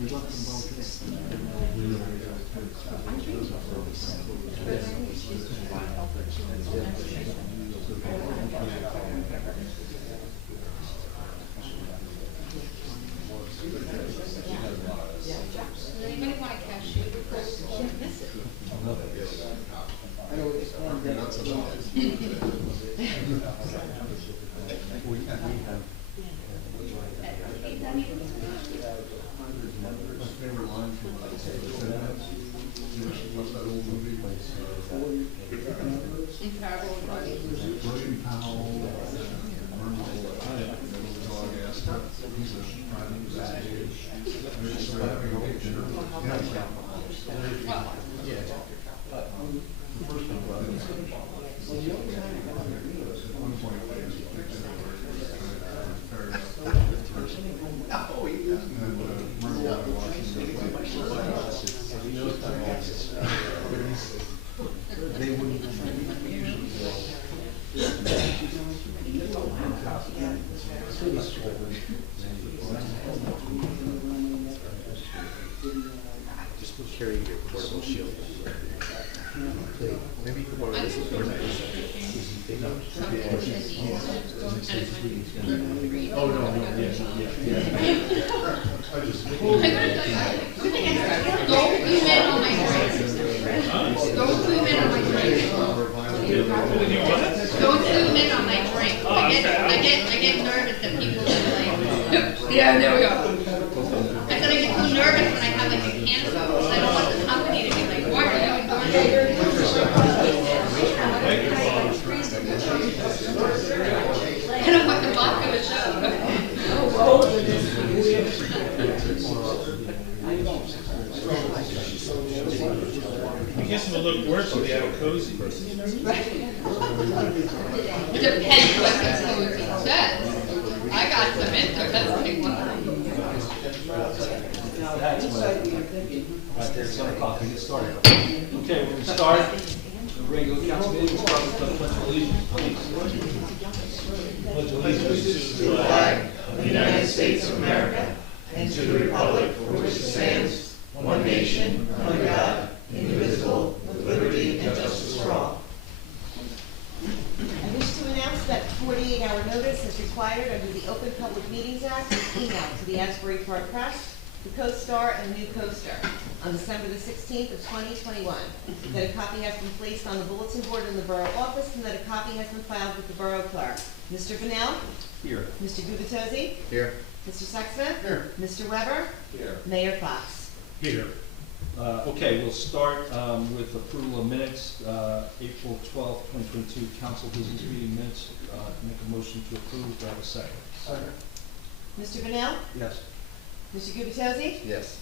We love them both. Does anybody want a cashew? My favorite line from what's that old movie? Incredible. William Powell, dog asked him, he's a driving investigator. They're just sort of having a big dinner. Yeah. The first one was, at one point, he was picked up and paired up with the person. Oh, he is. And then, Marvel out of Washington. They wouldn't just be carrying your portable shield. Maybe more of this is Oh, no, yeah. I just. I'm gonna tell you, don't zoom in on my drink. Don't zoom in on my drink. Don't zoom in on my drink. I get nervous that people are like, yeah, there we go. I said I get so nervous when I have like a cancer. I don't want the company to be like, why are you ignoring me? I don't want the vodka to show. I guess it would look worse if we had a cozy. It depends what the cozy says. I got some interesting ones. That's what, right there's some coffee, get started. Okay, we're gonna start the regular council meeting, we'll start with the pledge of allegiance, please. Pledge allegiance to the flag of the United States of America and to the republic for which it stands, one nation, under God, indivisible, with liberty and justice for all. I wish to announce that 48-hour notice is required under the Open Public Meetings Act was emailed to the Asbury Park Press, the Co-Star, and the new Coaster on December the 16th of 2021. That a copy has been placed on the bulletin board in the Borough office and that a copy has been filed with the Borough Clerk. Mr. Vanel? Here. Mr. Gubitosi? Here. Mr. Sexsmith? Here. Mr. Weber? Here. Mayor Fox? Here. Okay, we'll start with approval of minutes, April 12th, 2022, council business meeting minutes. Make a motion to approve. Do I have a second? Second. Mr. Vanel? Yes. Mr. Gubitosi? Yes.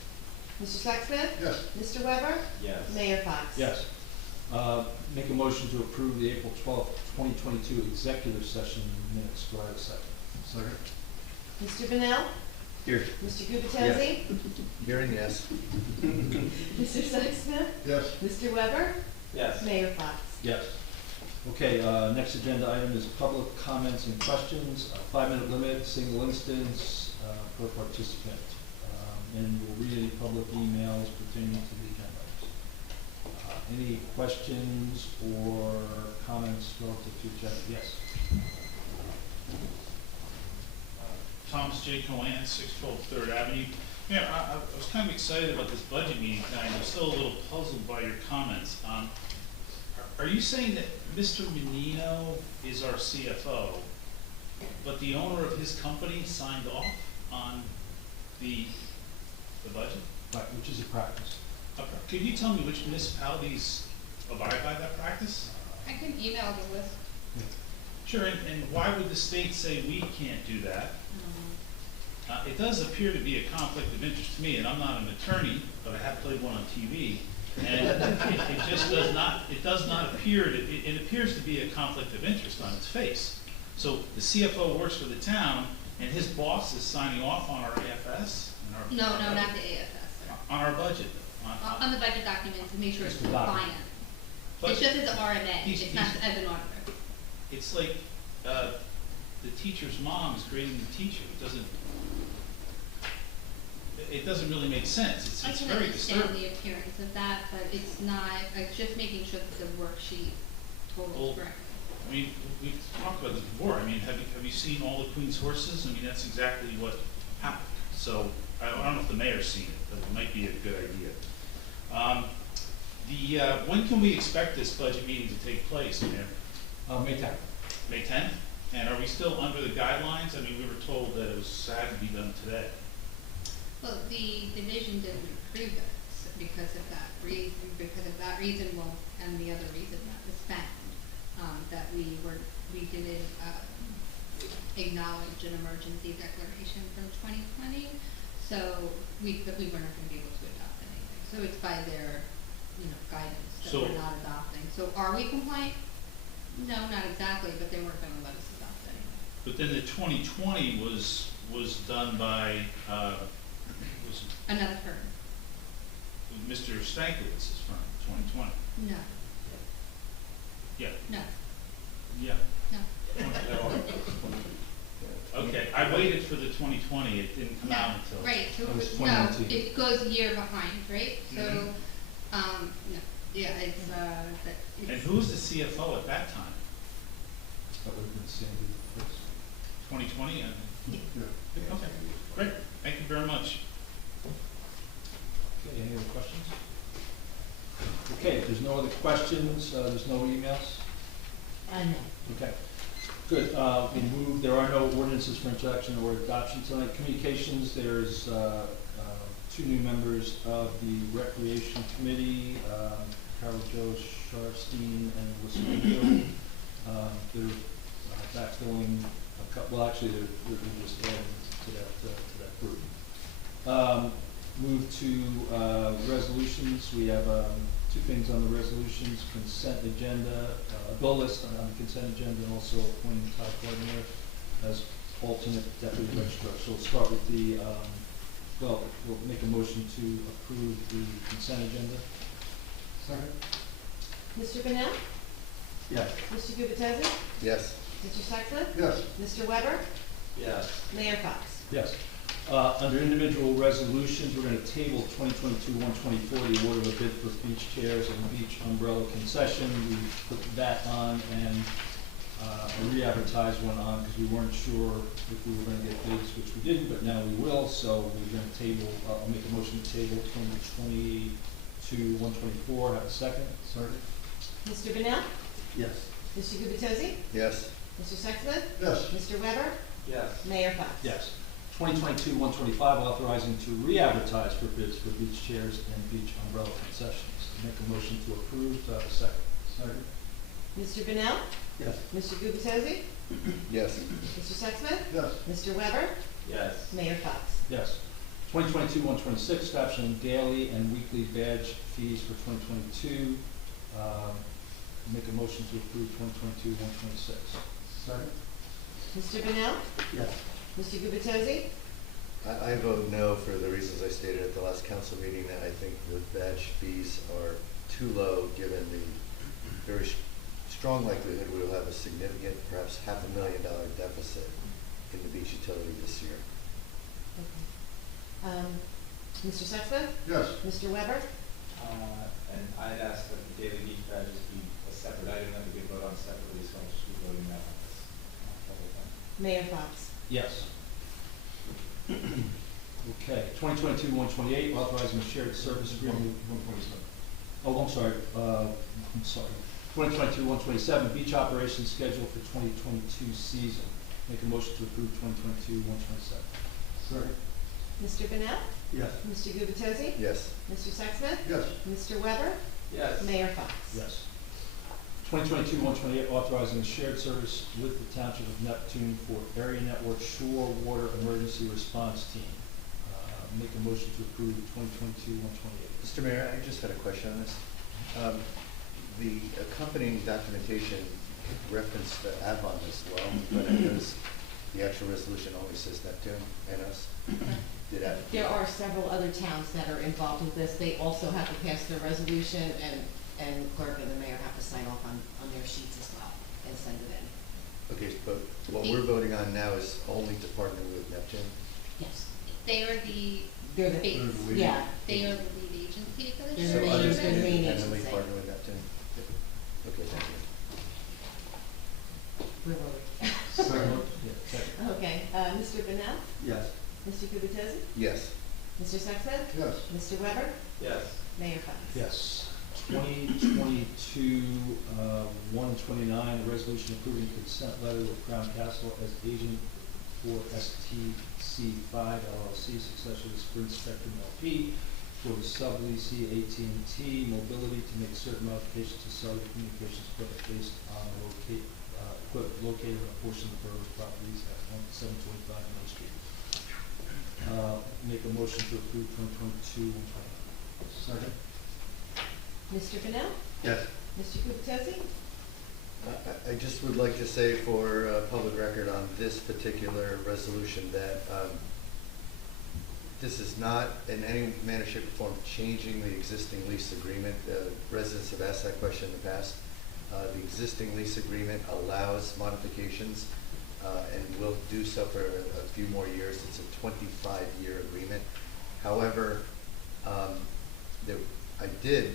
Mr. Sexsmith? Yes. Mr. Weber? Yes. Mayor Fox? Yes. Make a motion to approve the April 12th, 2022 executive session minutes. Do I have a second? Second. Mr. Vanel? Here. Mr. Gubitosi? Here and yes. Mr. Sexsmith? Yes. Mr. Weber? Yes. Mayor Fox? Yes. Okay, next agenda item is public comments and questions, 5-minute limit, single instance, per participant. And we'll read any public emails pertaining to the agenda items. Any questions or comments relative to agenda? Yes. Thomas J. Cohen, 612 3rd Avenue. Yeah, I was kind of excited about this budget meeting tonight. I'm still a little puzzled by your comments. Are you saying that Mr. Menino is our CFO, but the owner of his company signed off on the budget? Right, which is a practice. Could you tell me which municipalities abide by that practice? I can email the list. Sure, and why would the state say we can't do that? It does appear to be a conflict of interest to me, and I'm not an attorney, but I have played one on TV, and it just does not appear it appears to be a conflict of interest on its face. So the CFO works for the town, and his boss is signing off on our AFS? No, not the AFS. On our budget? On the budget document to make sure it's It's the document. compliant. But It's just as an RMA, he's- it's not as an auditor. it's like the teacher's mom is grading the teacher. It doesn't. it doesn't really make sense. I It's can very understand disturbing. the appearance of that, but it's not, it's just making sure that the worksheet Well, totals correct. I mean, we've talked about this before. I mean, have you seen all the Queen's horses? I mean, that's exactly what happened. So I don't know if the mayor's seen it, but it might be a good idea. When can we expect this budget meeting to take place, Mayor? May 10th. May 10th? And are we still under the guidelines? I mean, we were told that it was had to be done today. Well, the division didn't approve it because of that reason, well, and the other reason that was found, that we didn't, acknowledge an emergency declaration from 2020, so but we were not gonna be able to adopt anything. So it's by their, guidance that So- we're not adopting. So are we compliant? No, not exactly, but they weren't gonna let us adopt anything. But then the 2020 was done by, was Another firm? Mr. Stankiewicz's firm, 2020. No, Yeah, no, yeah. no. Okay, I waited for the 2020, it didn't come out until. Right, so, That was no, 2019. it goes a year behind, right? So, Mhm. no, yeah, it's, And who was the CFO at that time? That would have been Sandy. Yes. 2020? Yeah. Okay, great, thank you very much. Okay, any other questions? Okay, if there's no other questions, there's no emails? No. Okay, good. We move, there are no ordinances for introduction or adoption tonight. Communications, there's two new members of the Recreation Committee, Carol Jo Sharfstein and Elizabeth Hill. They're backfilling a couple, well, actually, they're just adding to that group. Move to resolutions. We have two things on the resolutions: consent agenda, bill list on the consent agenda, and also appointing Todd Gardner as alternate deputy registrar. So we'll start with the, we'll make a motion to approve the consent agenda. Second? Mr. Bennett? Yes. Mr. Gubatese? Yes. Mr. Sexton? Yes. Mr. Weber? Yes. Mayor Fox? Yes. Under individual resolutions, we're gonna table 2022-124, the award of a bid for beach chairs and beach umbrella concession. We put that on and re-advertised one on because we weren't sure if we were gonna get bids, which we didn't, but now we will. So we're gonna table, I'll make a motion to table 2022-124. Have a second? Sorry. Mr. Bennett? Yes. Mr. Gubatese? Yes. Mr. Sexton? Yes. Mr. Weber? Yes. Mayor Fox? Yes. 2022-125, authorizing to re-advertise for bids for beach chairs and beach umbrella concessions. Make a motion to approve. Do I have a second? Second? Mr. Bennett? Yes. Mr. Gubatese? Yes. Mr. Sexton? Yes. Mr. Weber? Yes. Mayor Fox? Yes. 2022-126, establishing daily and weekly badge fees for 2022. Make a motion to approve 2022-126. Second? Mr. Bennett? Yes. Mr. Gubatese? I vote no for the reasons I stated at the last council meeting, that I think the badge fees are too low, given the very strong likelihood we will have a significant, perhaps $500,000 deficit in the beach utility this year. Mr. Sexton? Yes. Mr. Weber? And I'd ask that the daily beach badges be a separate item that we could vote on separately, so I'll just be voting that on this. Mayor Fox? Yes. Okay, 2022-128, authorizing a shared service agreement. 127. Oh, I'm sorry, 2022-127, beach operations schedule for 2022 season. Make a motion to approve 2022-127. Second? Mr. Bennett? Yes. Mr. Gubatese? Yes. Mr. Sexton? Yes. Mr. Weber? Yes. Mayor Fox? Yes. 2022-128, authorizing a shared service with the Township of Neptune for Area Network Shore Water Emergency Response Team. Make a motion to approve 2022-128. Mr. Mayor, I just had a question on this. The accompanying documentation referenced Avon as well, but I noticed the actual resolution only says Neptune and us. Did that? There are several other towns that are involved with this. They also have to pass their resolution, and clerk and the mayor have to sign off on their sheets as well and send it in. Okay, but what we're voting on now is only to partner with Neptune? Yes. They are They're the, Bates. yeah. They are the lead agency for the They're the survey. lead- Others the can main independently agency. partner with that too? Okay, thank you. Where were we? Yeah, second. Okay, Mr. Bennell? Yes. Mr. Gubatose? Yes. Mr. Sexton? Yes. Mr. Weber? Yes. Mayor Fox? Yes. 2022, 129, a resolution approving consent letter with Crown Castle as agent for STC5 LLC, successor to Sprint Spectrum LP, for the subleasee AT&T Mobility to make certain modifications to cellular communications equipment based on equipment located on a portion of the borough's properties at 725 Main Street. Make a motion to approve 2022, 129. Second? Mr. Bennell? Yes. Mr. Gubatose? I just would like to say for public record on this particular resolution that this is not in any manner, shape, or form changing the existing lease agreement. Residents have asked that question in the past. The existing lease agreement allows modifications and will do so for a few more years. It's a 25-year agreement. However, I did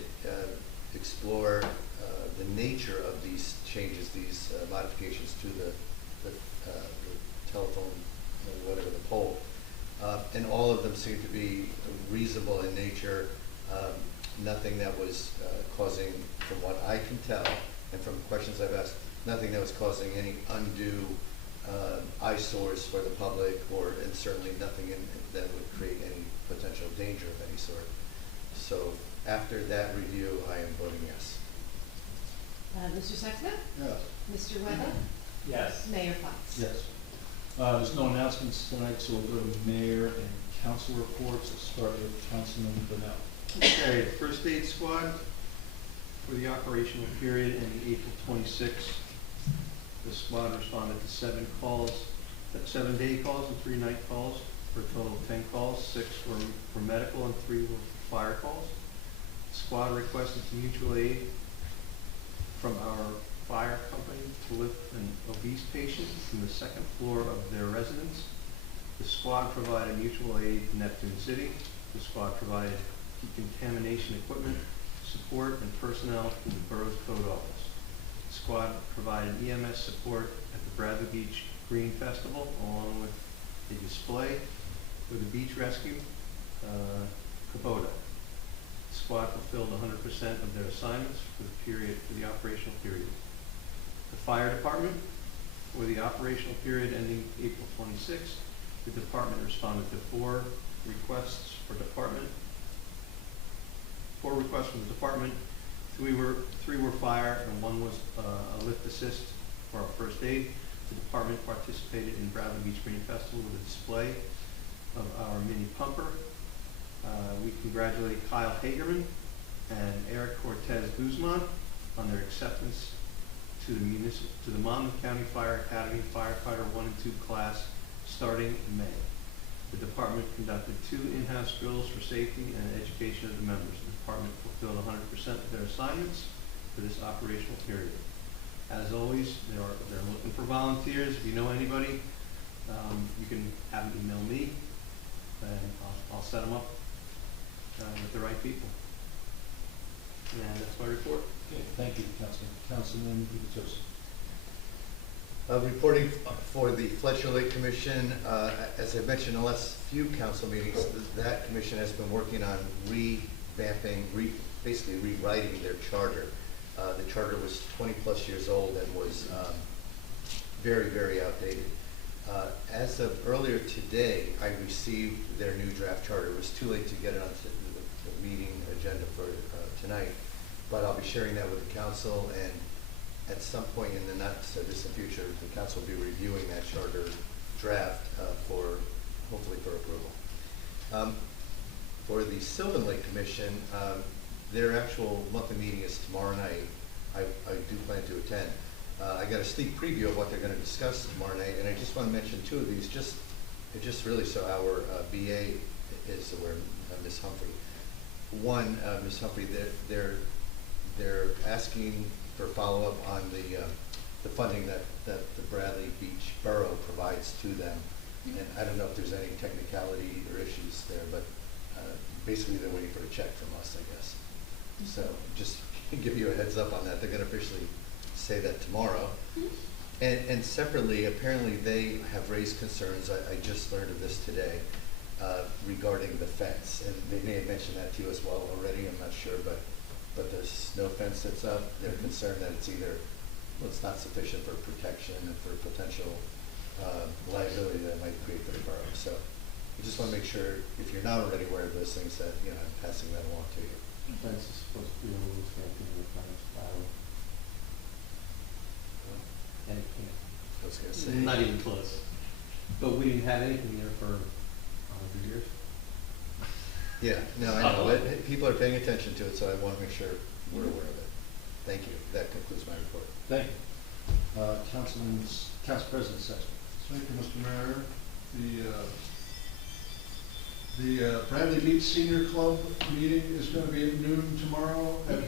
explore the nature of these changes, these modifications to the telephone, whatever the pole, and all of them seem to be reasonable in nature. Nothing that was causing, from what I can tell, and from questions I've asked, nothing that was causing any undue eyesores for the public, and certainly nothing that would create any potential danger of any sort. So after that review, I am voting yes. Mr. Sexton? Yes. Mr. Weber? Yes. Mayor Fox? Yes. There's no announcements tonight, so we'll go to mayor and council reports. Let's start with Councilman Bennell. Okay, first aid squad for the operational period ending April 26th. The squad responded to 7 day calls and 3 night calls, for a total of 10 calls. 6 were for medical and 3 were for fire calls. The squad requested mutual aid from our fire company to lift an obese patient from the 2nd floor of their residence. The squad provided mutual aid to Neptune City. The squad provided decontamination equipment, support, and personnel from the borough's code office. The squad provided EMS support at the Bradley Beach Green Festival, along with a display for the beach rescue, Kubota. The squad fulfilled 100% of their assignments for the operational period. The fire department, for the operational period ending April 26th, the department responded to 4 requests from the department. 3 were fire, and 1 was a lift assist for our first aid. The department participated in Bradley Beach Green Festival with a display of our mini pumper. We congratulate Kyle Hagerman and Eric Cortez Guzman on their acceptance to the Monmouth County Fire Academy Firefighter 1 and 2 class starting in May. The department conducted 2 in-house drills for safety and education of the members. The department fulfilled 100% of their assignments for this operational period. As always, they're looking for volunteers. If you know anybody, you can have them email me, and I'll set them up with the right people. And that's my report. Okay, thank you, Councilman Gubatose. Reporting for the Fletcher Lake Commission, as I mentioned in the last few council meetings, that commission has been working on revamping, basically rewriting their charter. The charter was 20+ years old and was very, very outdated. As of earlier today, I received their new draft charter. It was too late to get it onto the meeting agenda for tonight, but I'll be sharing that with the council, and at some point in the not so distant future, the council will be reviewing that charter draft hopefully for approval. For the Sylvan Lake Commission, their actual monthly meeting is tomorrow night. I do plan to attend. I got a sneak preview of what they're going to discuss tomorrow night, and I just want to mention 2 of these, just really so our BA is aware, Ms. Humphrey. One, Ms. Humphrey, they're asking for follow-up on the funding that the Bradley Beach Borough provides to them. And I don't know if there's any technicality or issues there, but basically they're waiting for a check from us, I guess. So just give you a heads up on that. They're gonna officially say that tomorrow. And separately, apparently they have raised concerns, I just learned of this today, regarding the fence. And they may have mentioned that to you as well already, I'm not sure, but the snow fence that's up, they're concerned that it's either, well, it's not sufficient for protection and for potential liability that it might create for the borough. So I just want to make sure, if you're not already aware of those things, that, I'm passing that along to you. Fence is supposed to be removed, so I think we're trying to file. And it can't. I was gonna say. Not even close. But we didn't have anything there for 100 years. Yeah, no, I know, but people are paying attention to it, so I want to make sure we're aware of it. Thank you. That concludes my report. Thank you. Council President Sexton. Thank you, Mr. Mayor. The Bradley Beach Senior Club meeting is going to be at noon tomorrow at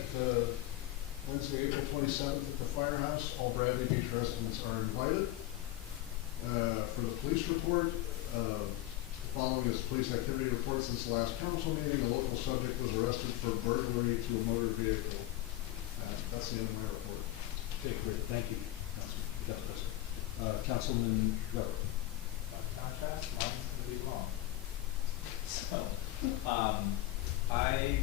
Wednesday, April 27th at the Firehouse. All Bradley Beach residents are invited. For the police report, the following is police activity report since the last council meeting. A local subject was arrested for burglary to a motor vehicle. That's the end of my report. Okay, great, thank you, Council President. Councilman Weber. By contrast, mine's gonna be long. So, I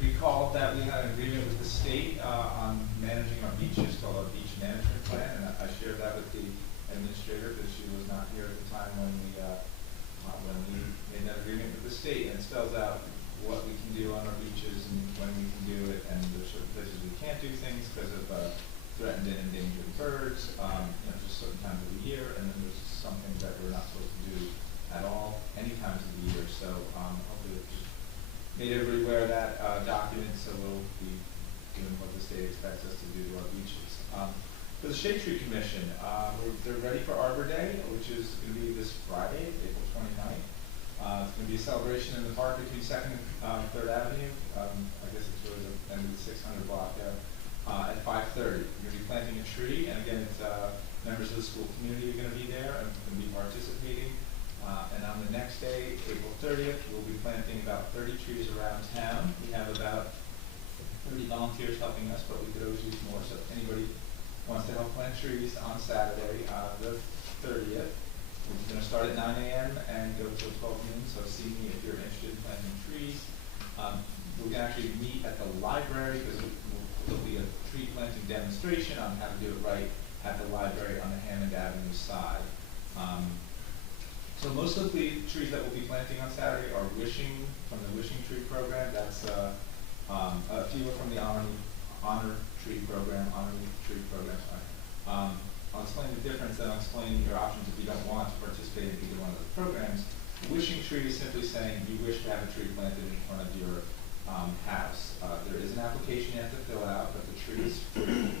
recalled that we had an agreement with the state on managing our beaches called our beach management plan, and I shared that with the administrator because she was not here at the time when we made that agreement with the state, and it spells out what we can do on our beaches and when we can do it, and there's certain places we can't do things because of threatened and endangered birds, just certain times of the year, and then there's some things that we're not supposed to do at all, any times of the year. So hopefully it just made everybody aware of that document, so we'll be doing what the state expects us to do to our beaches. For the Shade Tree Commission, they're ready for Arbor Day, which is going to be this Friday, April 29th. It's going to be a celebration in the park between 2nd and 3rd Avenue. I guess it's really the end of the 600 block there. At 5:30. We're going to be planting a tree, and again, it's members of the school community are going to be there and going to be participating. And on the next day, April 30th, we'll be planting about 30 trees around town. We have about 30 volunteers helping us, but we could always use more. So if anybody wants to help plant trees on Saturday, the 30th, we're going to start at 9 a.m. and go till 12 noon. So see me if you're interested in planting trees. We can actually meet at the library because there'll be a tree planting demonstration on how to do it right at the library on the Hammond Avenue side. So most of the trees that we'll be planting on Saturday are wishing from the Wishing Tree program. That's a few are from the Honor Tree program. Sorry. I'll explain the difference, and I'll explain your options if you don't want to participate in either one of those programs. Wishing Tree is simply saying you wish to have a tree planted in front of your house. There is an application you have to fill out, but the tree is free.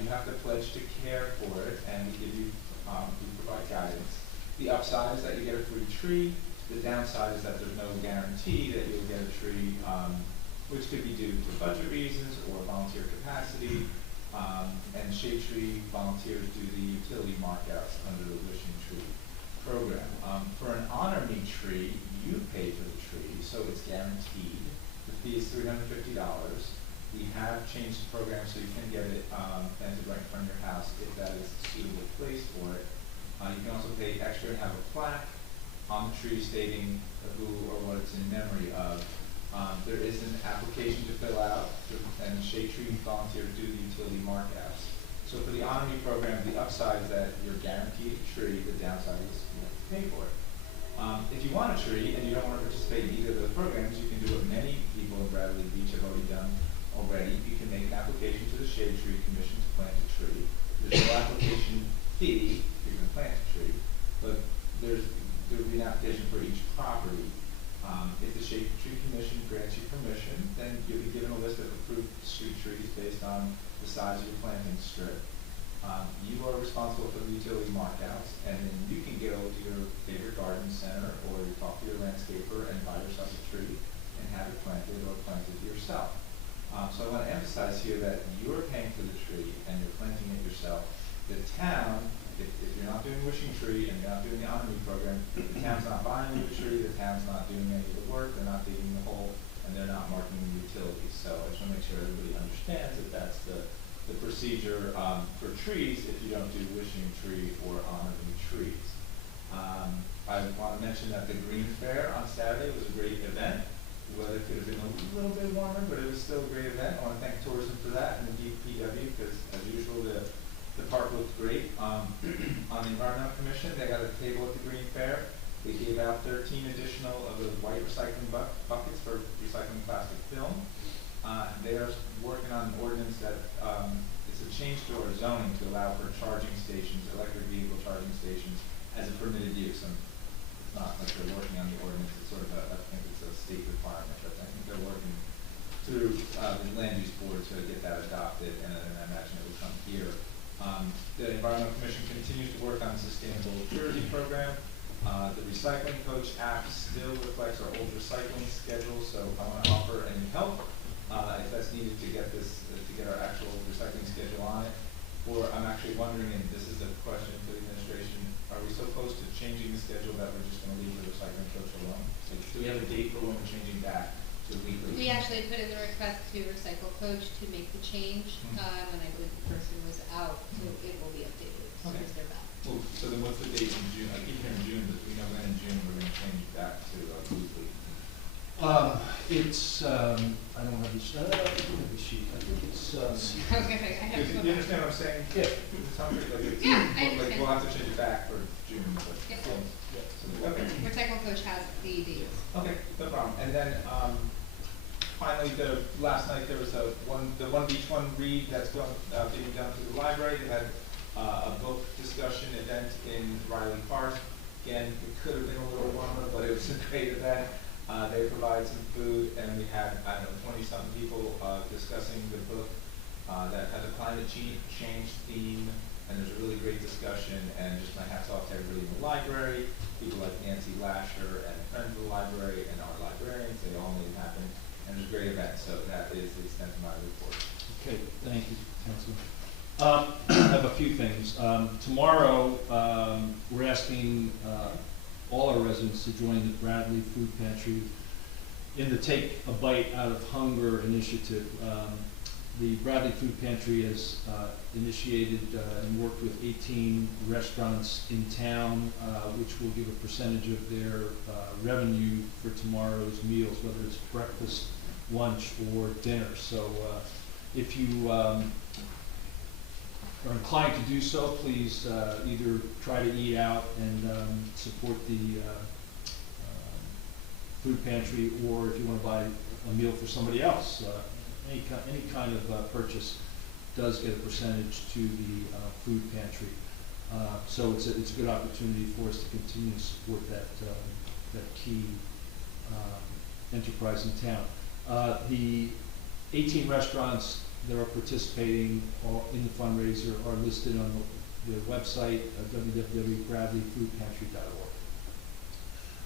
You have to pledge to care for it, and we provide guidance. The upside is that you get a free tree. The downside is that there's no guarantee that you'll get a tree, which could be due to budget reasons or volunteer capacity. And Shade Tree volunteers do the utility markouts under the Wishing Tree program. For an Honor Me tree, you pay for the tree, so it's guaranteed. The fee is $350. We have changed the program so you can get it planted right in front of your house if that is a suitable place for it. You can also pay extra and have a plaque on the tree stating who or what it's in memory of. There is an application to fill out, and Shade Tree volunteers do the utility markouts. So for the Honor Me program, the upside is that you're guaranteed a tree. The downside is you have to pay for it. If you want a tree and you don't want to participate in either of those programs, you can do what many people in Bradley Beach have already done already. You can make an application to the Shade Tree Commission to plant a tree. There's no application fee if you're going to plant a tree, but there will be an application for each property. If the Shade Tree Commission grants you permission, then you'll be given a list of approved street trees based on the size of your planting strip. You are responsible for the utility markouts, and then you can go to your favorite garden center or you talk to your landscaper and buy yourself a tree and have it planted or plant it yourself. So I want to emphasize here that you're paying for the tree and you're planting it yourself. The town if you're not doing wishing tree and you're not doing the honor me program, the town's not buying the tree, the town's not doing any of the work, they're not digging the hole, and they're not marking the utilities. So I just wanna make sure everybody understands that that's the procedure, for trees if you don't do wishing tree or honor me trees. I wanna mention that the Green Fair on Saturday was a great event. The weather could have been a little bit warmer, but it was still a great event. I wanna thank tourism for that and the DPW, because as usual, the park looked great. On the Environmental Commission, they had a table at the Green Fair. They gave out 13 additional of the white recycling buckets for recycling plastic film. They are working on an ordinance that, it's a change to our zoning to allow for charging stations, electric vehicle charging stations, as a permitted use. And it's not like they're working on the ordinance, it's sort of I think it's a state requirement, but I think they're working through, the land use board to get that adopted, and I imagine it will come here. The Environmental Commission continues to work on the Sustainable Tourism Program. The Recycling Coach app still reflects our old recycling schedule, so I want to offer any help if that's needed to get our actual recycling schedule on it. Or I'm actually wondering, and this is a question to the administration, are we so close to changing the schedule that we're just going to leave the Recycling Coach alone? So do we have a date for when we're changing back to weekly? We actually put in the request to Recycle Coach to make the change, and I believe the person was out, so it will be updated as soon as they're back. Well, so then what's the date in June? I keep hearing June, but we know when in June we're going to change it back to weekly. It's, I don't have the sheet, I have the sheet, I think it's, Okay, I have to go You back. understand what I'm saying? Yeah. It sounds like it's, Yeah, I like understand. we'll have to change it back for June, but Yep. still. Okay. Recycle Coach has the dates. Okay, no problem. And then, finally, last night there was the One Beach One Read that's being done through the library. They had a book discussion event in Riley Park. Again, it could have been a little warmer, but it was a great event. They provided some food, and we had, 20-something people discussing the book that has a climate change theme, and there's a really great discussion, and just my hat's off to everybody in the library, people like Nancy Lasher and friends of the library and our librarians, they all made it happen, and it was a great event, so that is the extent of my report. okay, thank you, Councilman. I have a few things. Tomorrow, we're asking all our residents to join the Bradley Food Pantry in the Take a Bite Out of Hunger initiative. The Bradley Food Pantry has initiated and worked with 18 restaurants in town, which will give a percentage of their revenue for tomorrow's meals, whether it's breakfast, lunch, or dinner. So if you are inclined to do so, please either try to eat out and support the food pantry, or if you want to buy a meal for somebody else, any kind of purchase does get a percentage to the food pantry. So it's a good opportunity for us to continue to support that key enterprise in town. The 18 restaurants that are participating in the fundraiser are listed on the website, www.bradleyfoodpantry.org.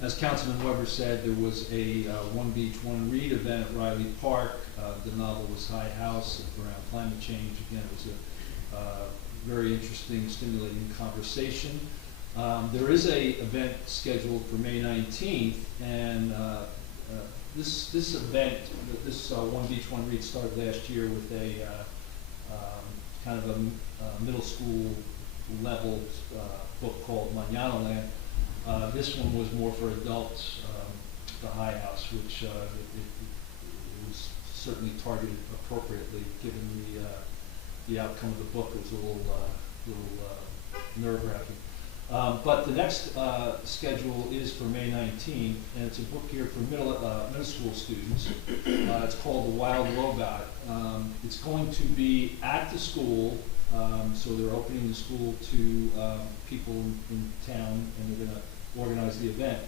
As Councilman Weber said, there was a One Beach, One Read event at Riley Park. The novel was High House around climate change. Again, it was a very interesting, stimulating conversation. There is a event scheduled for May 19th, and this event, this One Beach, One Read started last year with a kind of a middle school level book called Mañana Land. This one was more for adults, the High House, which it was certainly targeted appropriately given the outcome of the book. It was a little nerve-wracking. But the next schedule is for May 19th, and it's a book here for middle school students. It's called The Wild Robot. It's going to be at the school, so they're opening the school to people in town, and they're going to organize the event.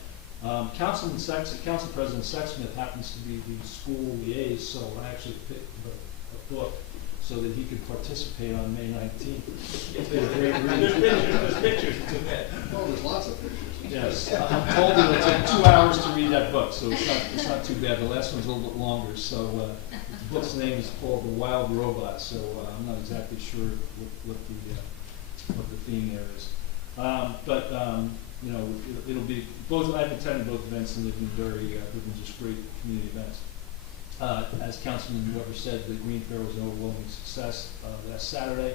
Council President Sexsmith happens to be the school liaison, so I actually picked a book so that he could participate on May 19th. There's pictures, it's okay. Oh, there's lots of pictures. Yes, I'm told it'll take 2 hours to read that book, so it's not too bad. The last one's a little bit longer, so the book's name is called The Wild Robot, so I'm not exactly sure what the what the theme there is. You know, it'll be, both, I've attended both events and they've been just great community events. As Councilman Weber said, the Green Fair was an overwhelming success last Saturday.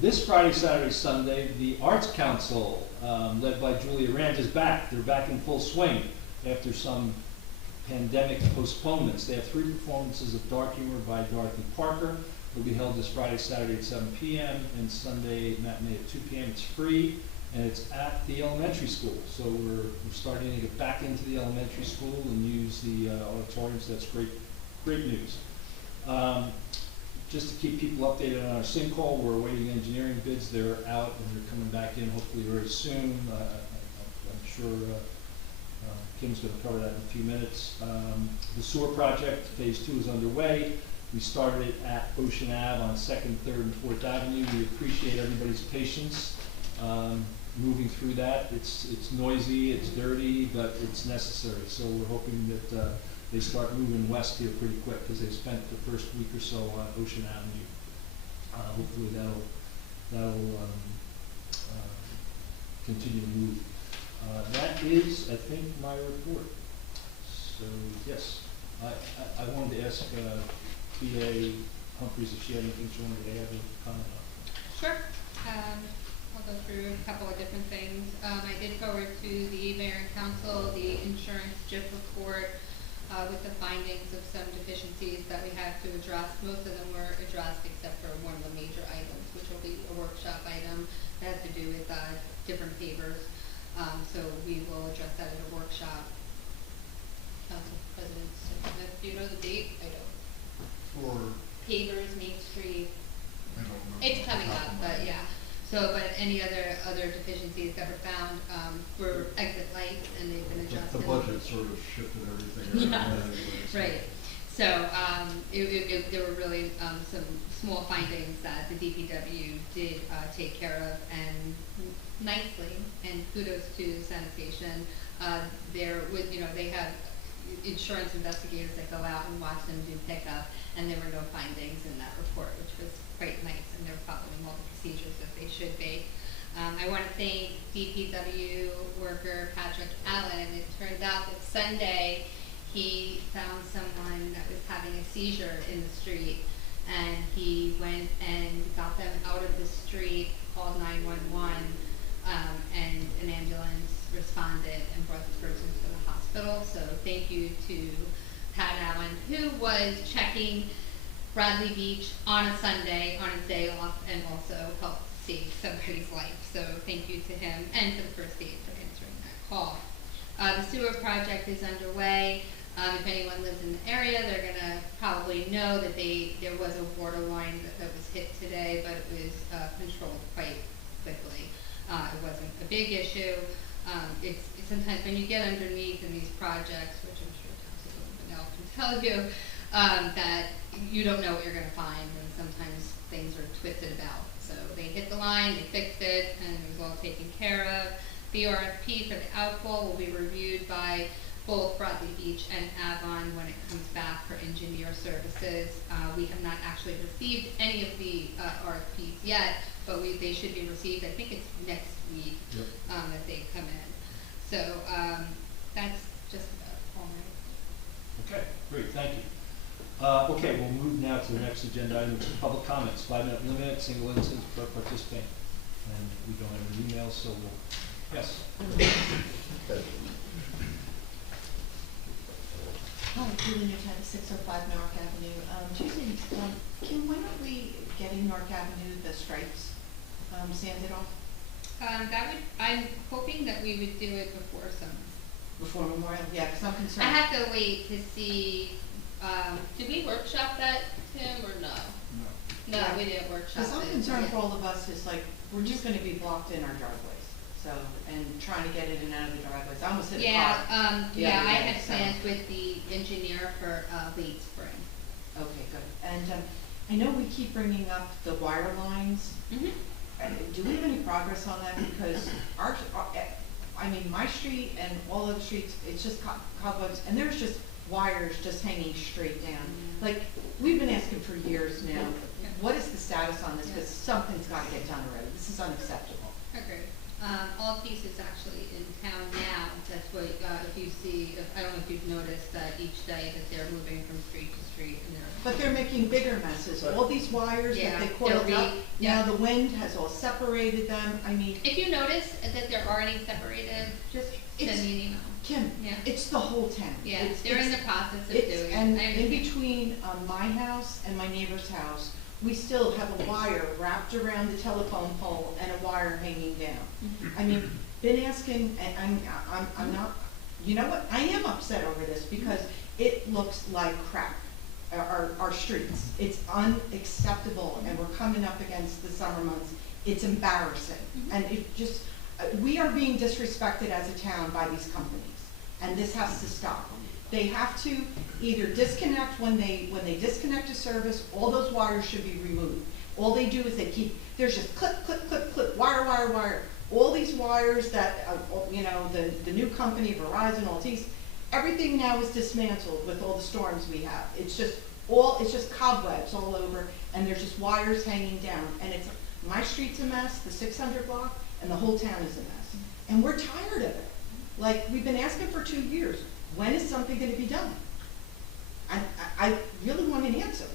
This Friday, Saturday, Sunday, the Arts Council, led by Julia Rand, is back. They're back in full swing after some pandemic postponements. They have 3 performances of dark humor by Dorothy Parker. It'll be held this Friday, Saturday at 7 p.m. and Sunday matinee at 2 p.m. It's free and it's at the elementary school. So we're starting to get back into the elementary school and use the auditorium, so that's great news. Just to keep people updated on our sinkhole, we're awaiting engineering bids. They're out and they're coming back in hopefully very soon. I'm sure Kim's going to cover that in a few minutes. The sewer project, phase 2, is underway. We started it at Ocean Ave on 2nd, 3rd, and 4th Avenue. We appreciate everybody's patience moving through that. It's noisy, it's dirty, but it's necessary. So we're hoping that they start moving west here pretty quick because they spent the first week or so on Ocean Avenue. Hopefully that'll continue to move. That is, I think, my report. So yes, I wanted to ask PA Humphries if she had anything she wanted to add or comment on. Sure. I'll go through a couple of different things. I did forward to the Mayor and Council the insurance JIP report with the findings of some deficiencies that we had to address. Most of them were addressed except for one of the major items, which will be a workshop item that has to do with different pavers. So we will address that at a workshop. Council President Smith, do you know the date? I don't. For, Pavers, Main Street. I don't know. It's coming up, but yeah. So, but any other deficiencies that were found were exit lights, and they've been adjusted. The budget sort of shifted everything around. Yes, right. So there were really some small findings that the DPW did take care of, and nicely, and kudos to sanitation. They have insurance investigators that go out and watch them do pickup, and there were no findings in that report, which was quite nice, and they're following all the procedures that they should be. I want to thank DPW worker Patrick Allen. It turned out that Sunday he found someone that was having a seizure in the street, and he went and got them out of the street, called 911, and an ambulance responded and brought the person to the hospital. So thank you to Pat Allen, who was checking Bradley Beach on a Sunday, on his day off, and also helped save somebody's life. So thank you to him and to the first aid for answering that call. The sewer project is underway. If anyone lives in the area, they're going to probably know that there was a water line that was hit today, but it was controlled quite quickly. It wasn't a big issue. It's sometimes when you get underneath in these projects, which I'm sure Councilwoman Bennell can tell you, that you don't know what you're going to find, and sometimes things are twisted about. So they hit the line, they fixed it, and it was all taken care of. The RFP for the outfall will be reviewed by both Bradley Beach and Avon when it comes back for engineer services. We have not actually received any of the RFPs yet, but they should be received. I think it's next week that they come in. So that's just about all my. Okay, great, thank you. Okay, we'll move now to the next agenda item, which is public comments. 5-minute limit, single instance per participant. And we don't have an email, so we'll, yes. Hi, Julie Newtown, 605 Newark Avenue. Two things. Kim, when are we getting Newark Avenue, the stripes, sanded off? I'm hoping that we would do it before summer. Before Memorial? Yeah, because I'm concerned. I have to wait to see, did we workshop that, Tim, or no? No, Yeah. we didn't workshop it. Because I'm concerned yeah. for all of us, is like, we're just gonna be blocked in our driveways. So, and trying to get in and out of the driveways. I almost hit a car. Yeah, the yeah, other I day, had so- plans with the engineer for late spring. Okay, good. And I know we keep bringing up the wire lines. Mm-hmm. Do we have any progress on that? Because I mean, my street and all other streets, it's just cobwebs, and there's just wires just hanging straight down. Like, we've been asking for years now, what is the status on this? Because something's gotta get done already. This is unacceptable. Agreed. Altice is actually in town now, that's what, if you see, I don't know if you've noticed that each day that they're moving from street to street and they're. But they're making bigger messes. All these wires that they Yeah, coiled they're up, now the wind has all separated them. I mean, If you notice that they're already separated, just send It's- me an email. Kim, Yeah. it's the whole town. Yeah, It's- they're in it's- the process of It's, doing it. and I in understand. between, my house and my neighbor's house, we still have a wire wrapped around the telephone pole and a wire hanging down. Mhm. I mean, been asking, and I'm not, you know what, I am upset over this because it looks like crap, our streets. It's unacceptable, and we're coming up against the summer months. It's embarrassing, and it just, we are being disrespected as a town by these companies, and this has to stop. They have to either disconnect when they disconnect a service, all those wires should be removed. All they do is they keep, there's just clip, clip, clip, clip, wire, wire, wire. All these wires that, you know, the new company, Verizon, Altice, everything now is dismantled with all the storms we have. It's just cobwebs all over, and there's just wires hanging down. And it's, my street's a mess, the 600 block, and the whole town is a mess. And we're tired of it. Like, we've been asking for 2 years. When is something gonna be done? I really want an answer.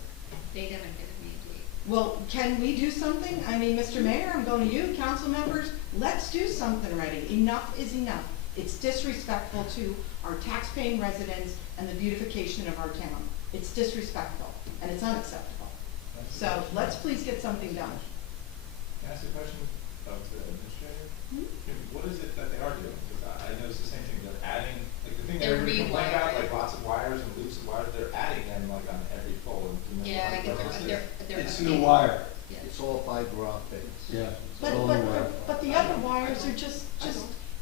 They haven't given me a date. Well, can we do something? I mean, Mr. Mayor, I'm going to you, council members, let's do something already. Enough is enough. It's disrespectful to our tax-paying residents and the beautification of our town. It's disrespectful, and it's unacceptable. So, let's please get something done. Can I ask a question of the administrator? Hmm? What is it that they are doing? Because I noticed the same thing, they're adding, like the thing that They're everybody complained about, rewiring. like lots of wires and loops of wires, they're adding them like on every pole. And Yeah, I get they're. It's new wire. Yeah. It's all fiber optics. Yeah. But, It's all new wire. but the other wires are just,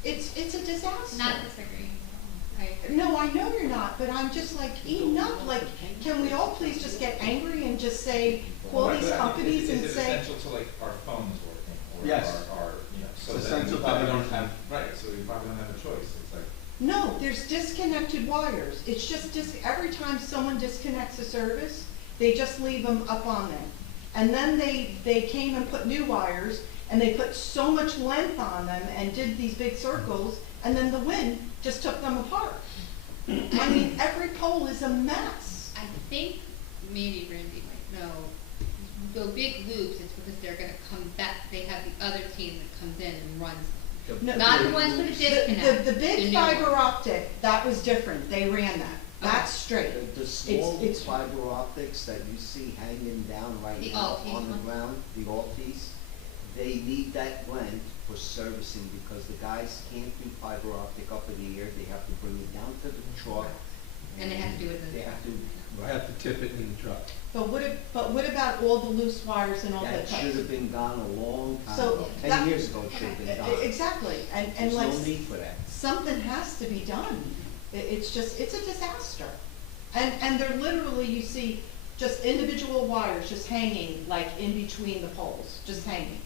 it's a disaster. Not disagreeing at all. I agree. No, I know you're not, but I'm just like, enough, like, can we all please just get angry and just say, call Right, these but I mean, companies and Is it say, essential to like our phones working? Or Yes. our, you know, so It's that essential we to probably don't everything. have, right, so we probably don't have a choice. It's like, no, there's disconnected wires. It's just, every time someone disconnects a service, they just leave them up on there. And then they came and put new wires, and they put so much length on them and did these big circles, and then the wind just took them apart. I mean, every pole is a mess. I think maybe Randy might know, the big loops, it's because they're gonna come back, they have the other team that comes in and runs them. No, Not the ones with the disconnect. The big new fiber ones. optic, that was different. They ran that. That's straight. The small It's- fiber optics that you see hanging down right The now Altice on the one? ground, the Altice, they need that blend for servicing because the guys can't do fiber optic up in the air. They have to bring it down to the truck. And they have to do it in the They have to, I have to tip it in the truck. But what about all the loose wires and all that that? should have been gone a long time So ago. that- 10 years ago it should have been done. Exactly, and There's like, no need for that. something has to be done. It's just, it's a disaster. And they're literally, you see, just individual wires just hanging, like, in between the poles, just hanging.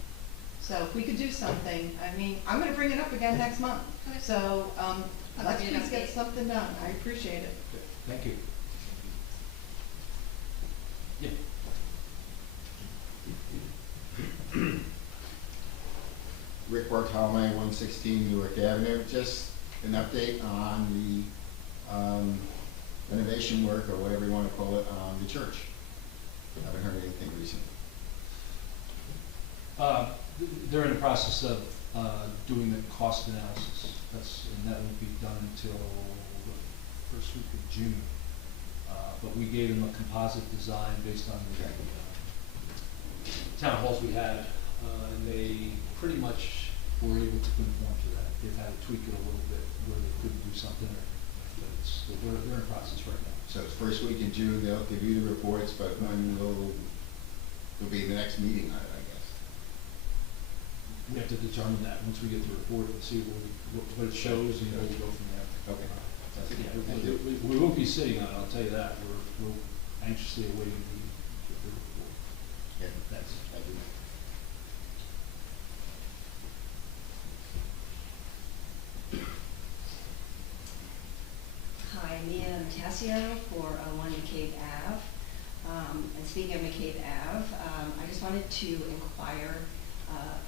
So if we could do something, I mean, I'm gonna bring it up again next month. Okay. So, I'll let's give you an please get update. something done. I appreciate it. Thank you. Yeah. Rick Bartolome, 116 Newark Avenue. Just an update on the renovation work, or whatever you want to call it, on the church. Haven't heard anything recently. They're in the process of doing the cost analysis. And that won't be done until the first week of June. But we gave them a composite design based on the town halls we had, and they pretty much were able to conform to that. They've had to tweak it a little bit where they couldn't do something, but they're in process right now. So it's first week in June, they'll give you the reports, but when will be the next meeting on it, I guess? We have to determine that once we get the report and see what it shows and where we go from there. Okay. Yeah, Thank you. we won't be sitting on it, I'll tell you that. We're anxiously awaiting the report. Yeah. That's, Thank you. Hi, Leanna Tasio for 1 McCabe Ave. And speaking of McCabe Ave, I just wanted to inquire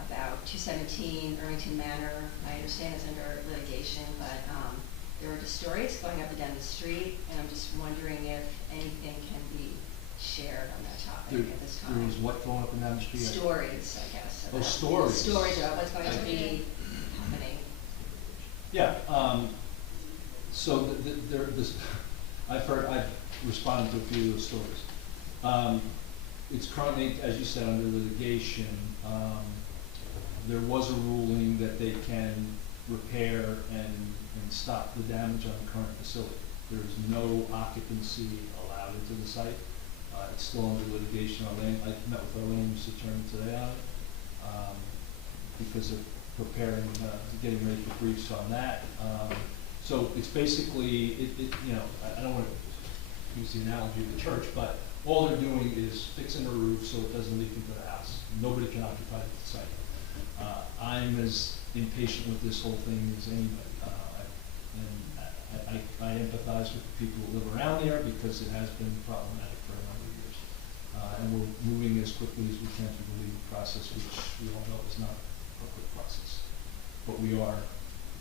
about 217 Irvington Manor. I understand it's under litigation, but there are just stories going up and down the street, and I'm just wondering if anything can be shared on that topic at this time. There is what going up and down the street? Stories, I guess. Oh, about- stories. Stories about what's going to be happening. Yeah, so this, I've responded to a few of those stories. It's currently, as you said, under litigation. There was a ruling that they can repair and stop the damage on the current facility. There's no occupancy allowed into the site. It's still under litigation. I met with our land use attorney today on it, because of preparing, getting ready for briefs on that. So it's basically, I don't want to use the analogy of the church, but all they're doing is fixing the roof so it doesn't leak into the house. Nobody can occupy the site. I'm as impatient with this whole thing as anybody. I empathize with the people who live around there because it has been problematic for a number of years. And we're moving as quickly as we can through the legal process, which we all know is not a quick process. But we are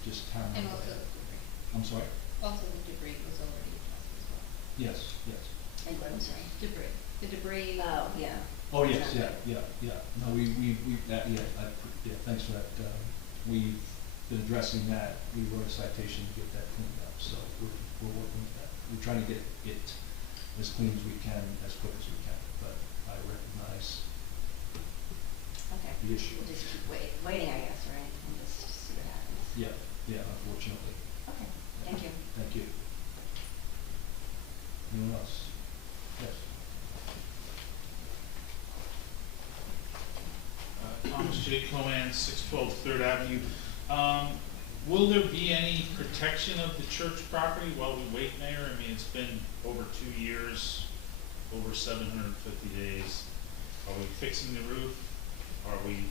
just hammering And away. also the debris. I'm sorry? Also the debris was already addressed as well. Yes, yes. And what, I'm sorry? Debris. The debris. Oh, yeah. Oh, yes, yeah. No, thanks for that. We've been addressing that. We wrote a citation to get that cleaned up, so we're working with that. We're trying to get it as clean as we can, as quick as we can, but I recognize Okay. the issue. We'll just keep waiting, I guess, right? And just see what happens. Yeah, unfortunately. Okay, thank you. Thank you. Anyone else? Yes. Thomas J. Cohen, 612 3rd Avenue. Will there be any protection of the church property while we wait, Mayor? I mean, it's been over 2 years, over 750 days. Are we fixing the roof? Are we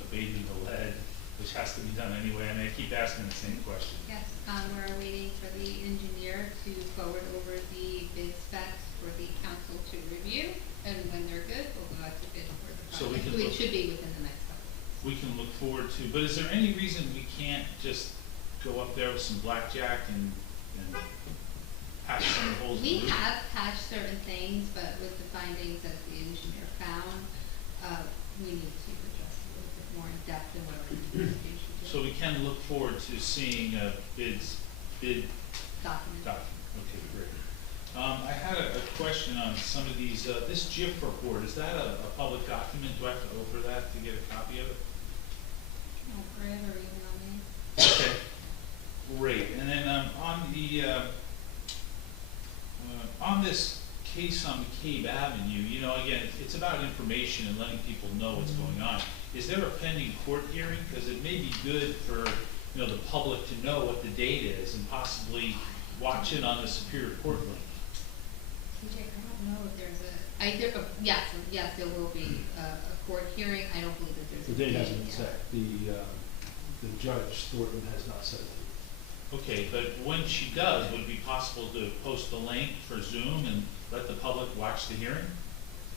abating the lead, which has to be done anyway? I mean, I keep asking the same question. Yes, we're waiting for the engineer to forward over the bid specs for the council to review, and when they're good, we'll go out to bid for the project. So we can It look- should be within the next couple of weeks. We can look forward to, but is there any reason we can't just go up there with some blackjack and patch some holes in the We roof? have patched certain things, but with the findings that the engineer found, we need to address a little bit more in depth in what our investigation did. So we can look forward to seeing a bid Document. document. Okay, great. I had a question on some of these, this GIF report, is that a public document? Do I have to open that to get a copy of it? No, Greg or email me. Okay, great. And then on this case on McCabe Avenue, again, it's about information and letting people know what's going on. Is there a pending court hearing? Because it may be good for the public to know what the date is and possibly watch it on the Superior Court link. TJ, I don't know if there's yes, there will be a court hearing. I don't believe that there's The a date date hasn't been yet. set. The judge, Thornton, has not set it. Okay, but when she does, would it be possible to post the link for Zoom and let the public watch the hearing?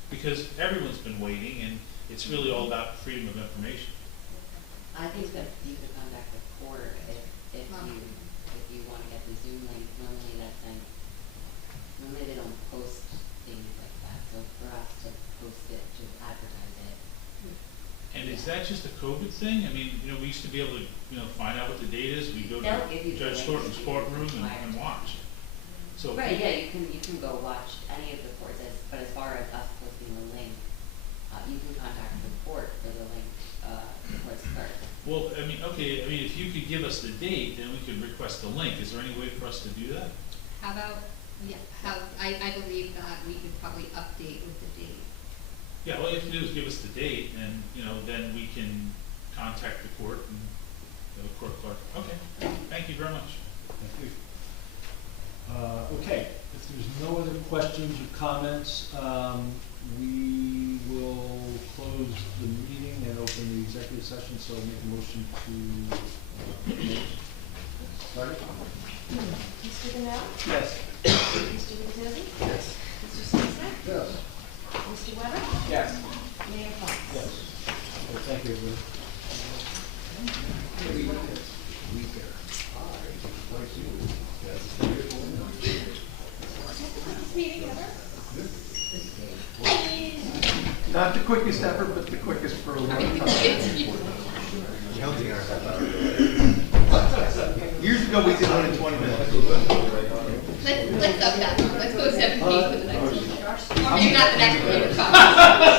Because everyone's been waiting, and it's really all about freedom of information. I think that you could contact the court if you want to get the Zoom link. Normally they don't post things like that, so for us to post it, to advertise it. And is that just a COVID thing? I mean, we used to be able to, find out what the date is. We go They'll give you to the Judge link Thornton's if you're courtroom required and to. watch. So Right, yeah, you can go watch any of the courts, but as far as us posting the link, you can contact the court for the link, the court's clerk. well, if you could give us the date, then we could request the link. Is there any way for us to do that? How about, I believe that we could probably update with the date. Yeah, all you have to do is give us the date, and, then we can contact the court and the court clerk. Okay, thank you very much. Thank you. Okay, if there's no other questions or comments, we will close the meeting and open the executive session, so I'll make a motion to close. Sorry? Mr. Donnell? Yes. Thank you, everybody. Not the quickest effort, but the quickest for a long time. Counting our half hour. Years ago, we did one in 20 minutes. Let's up that. Let's go 17 for the next one. Or maybe not the next one.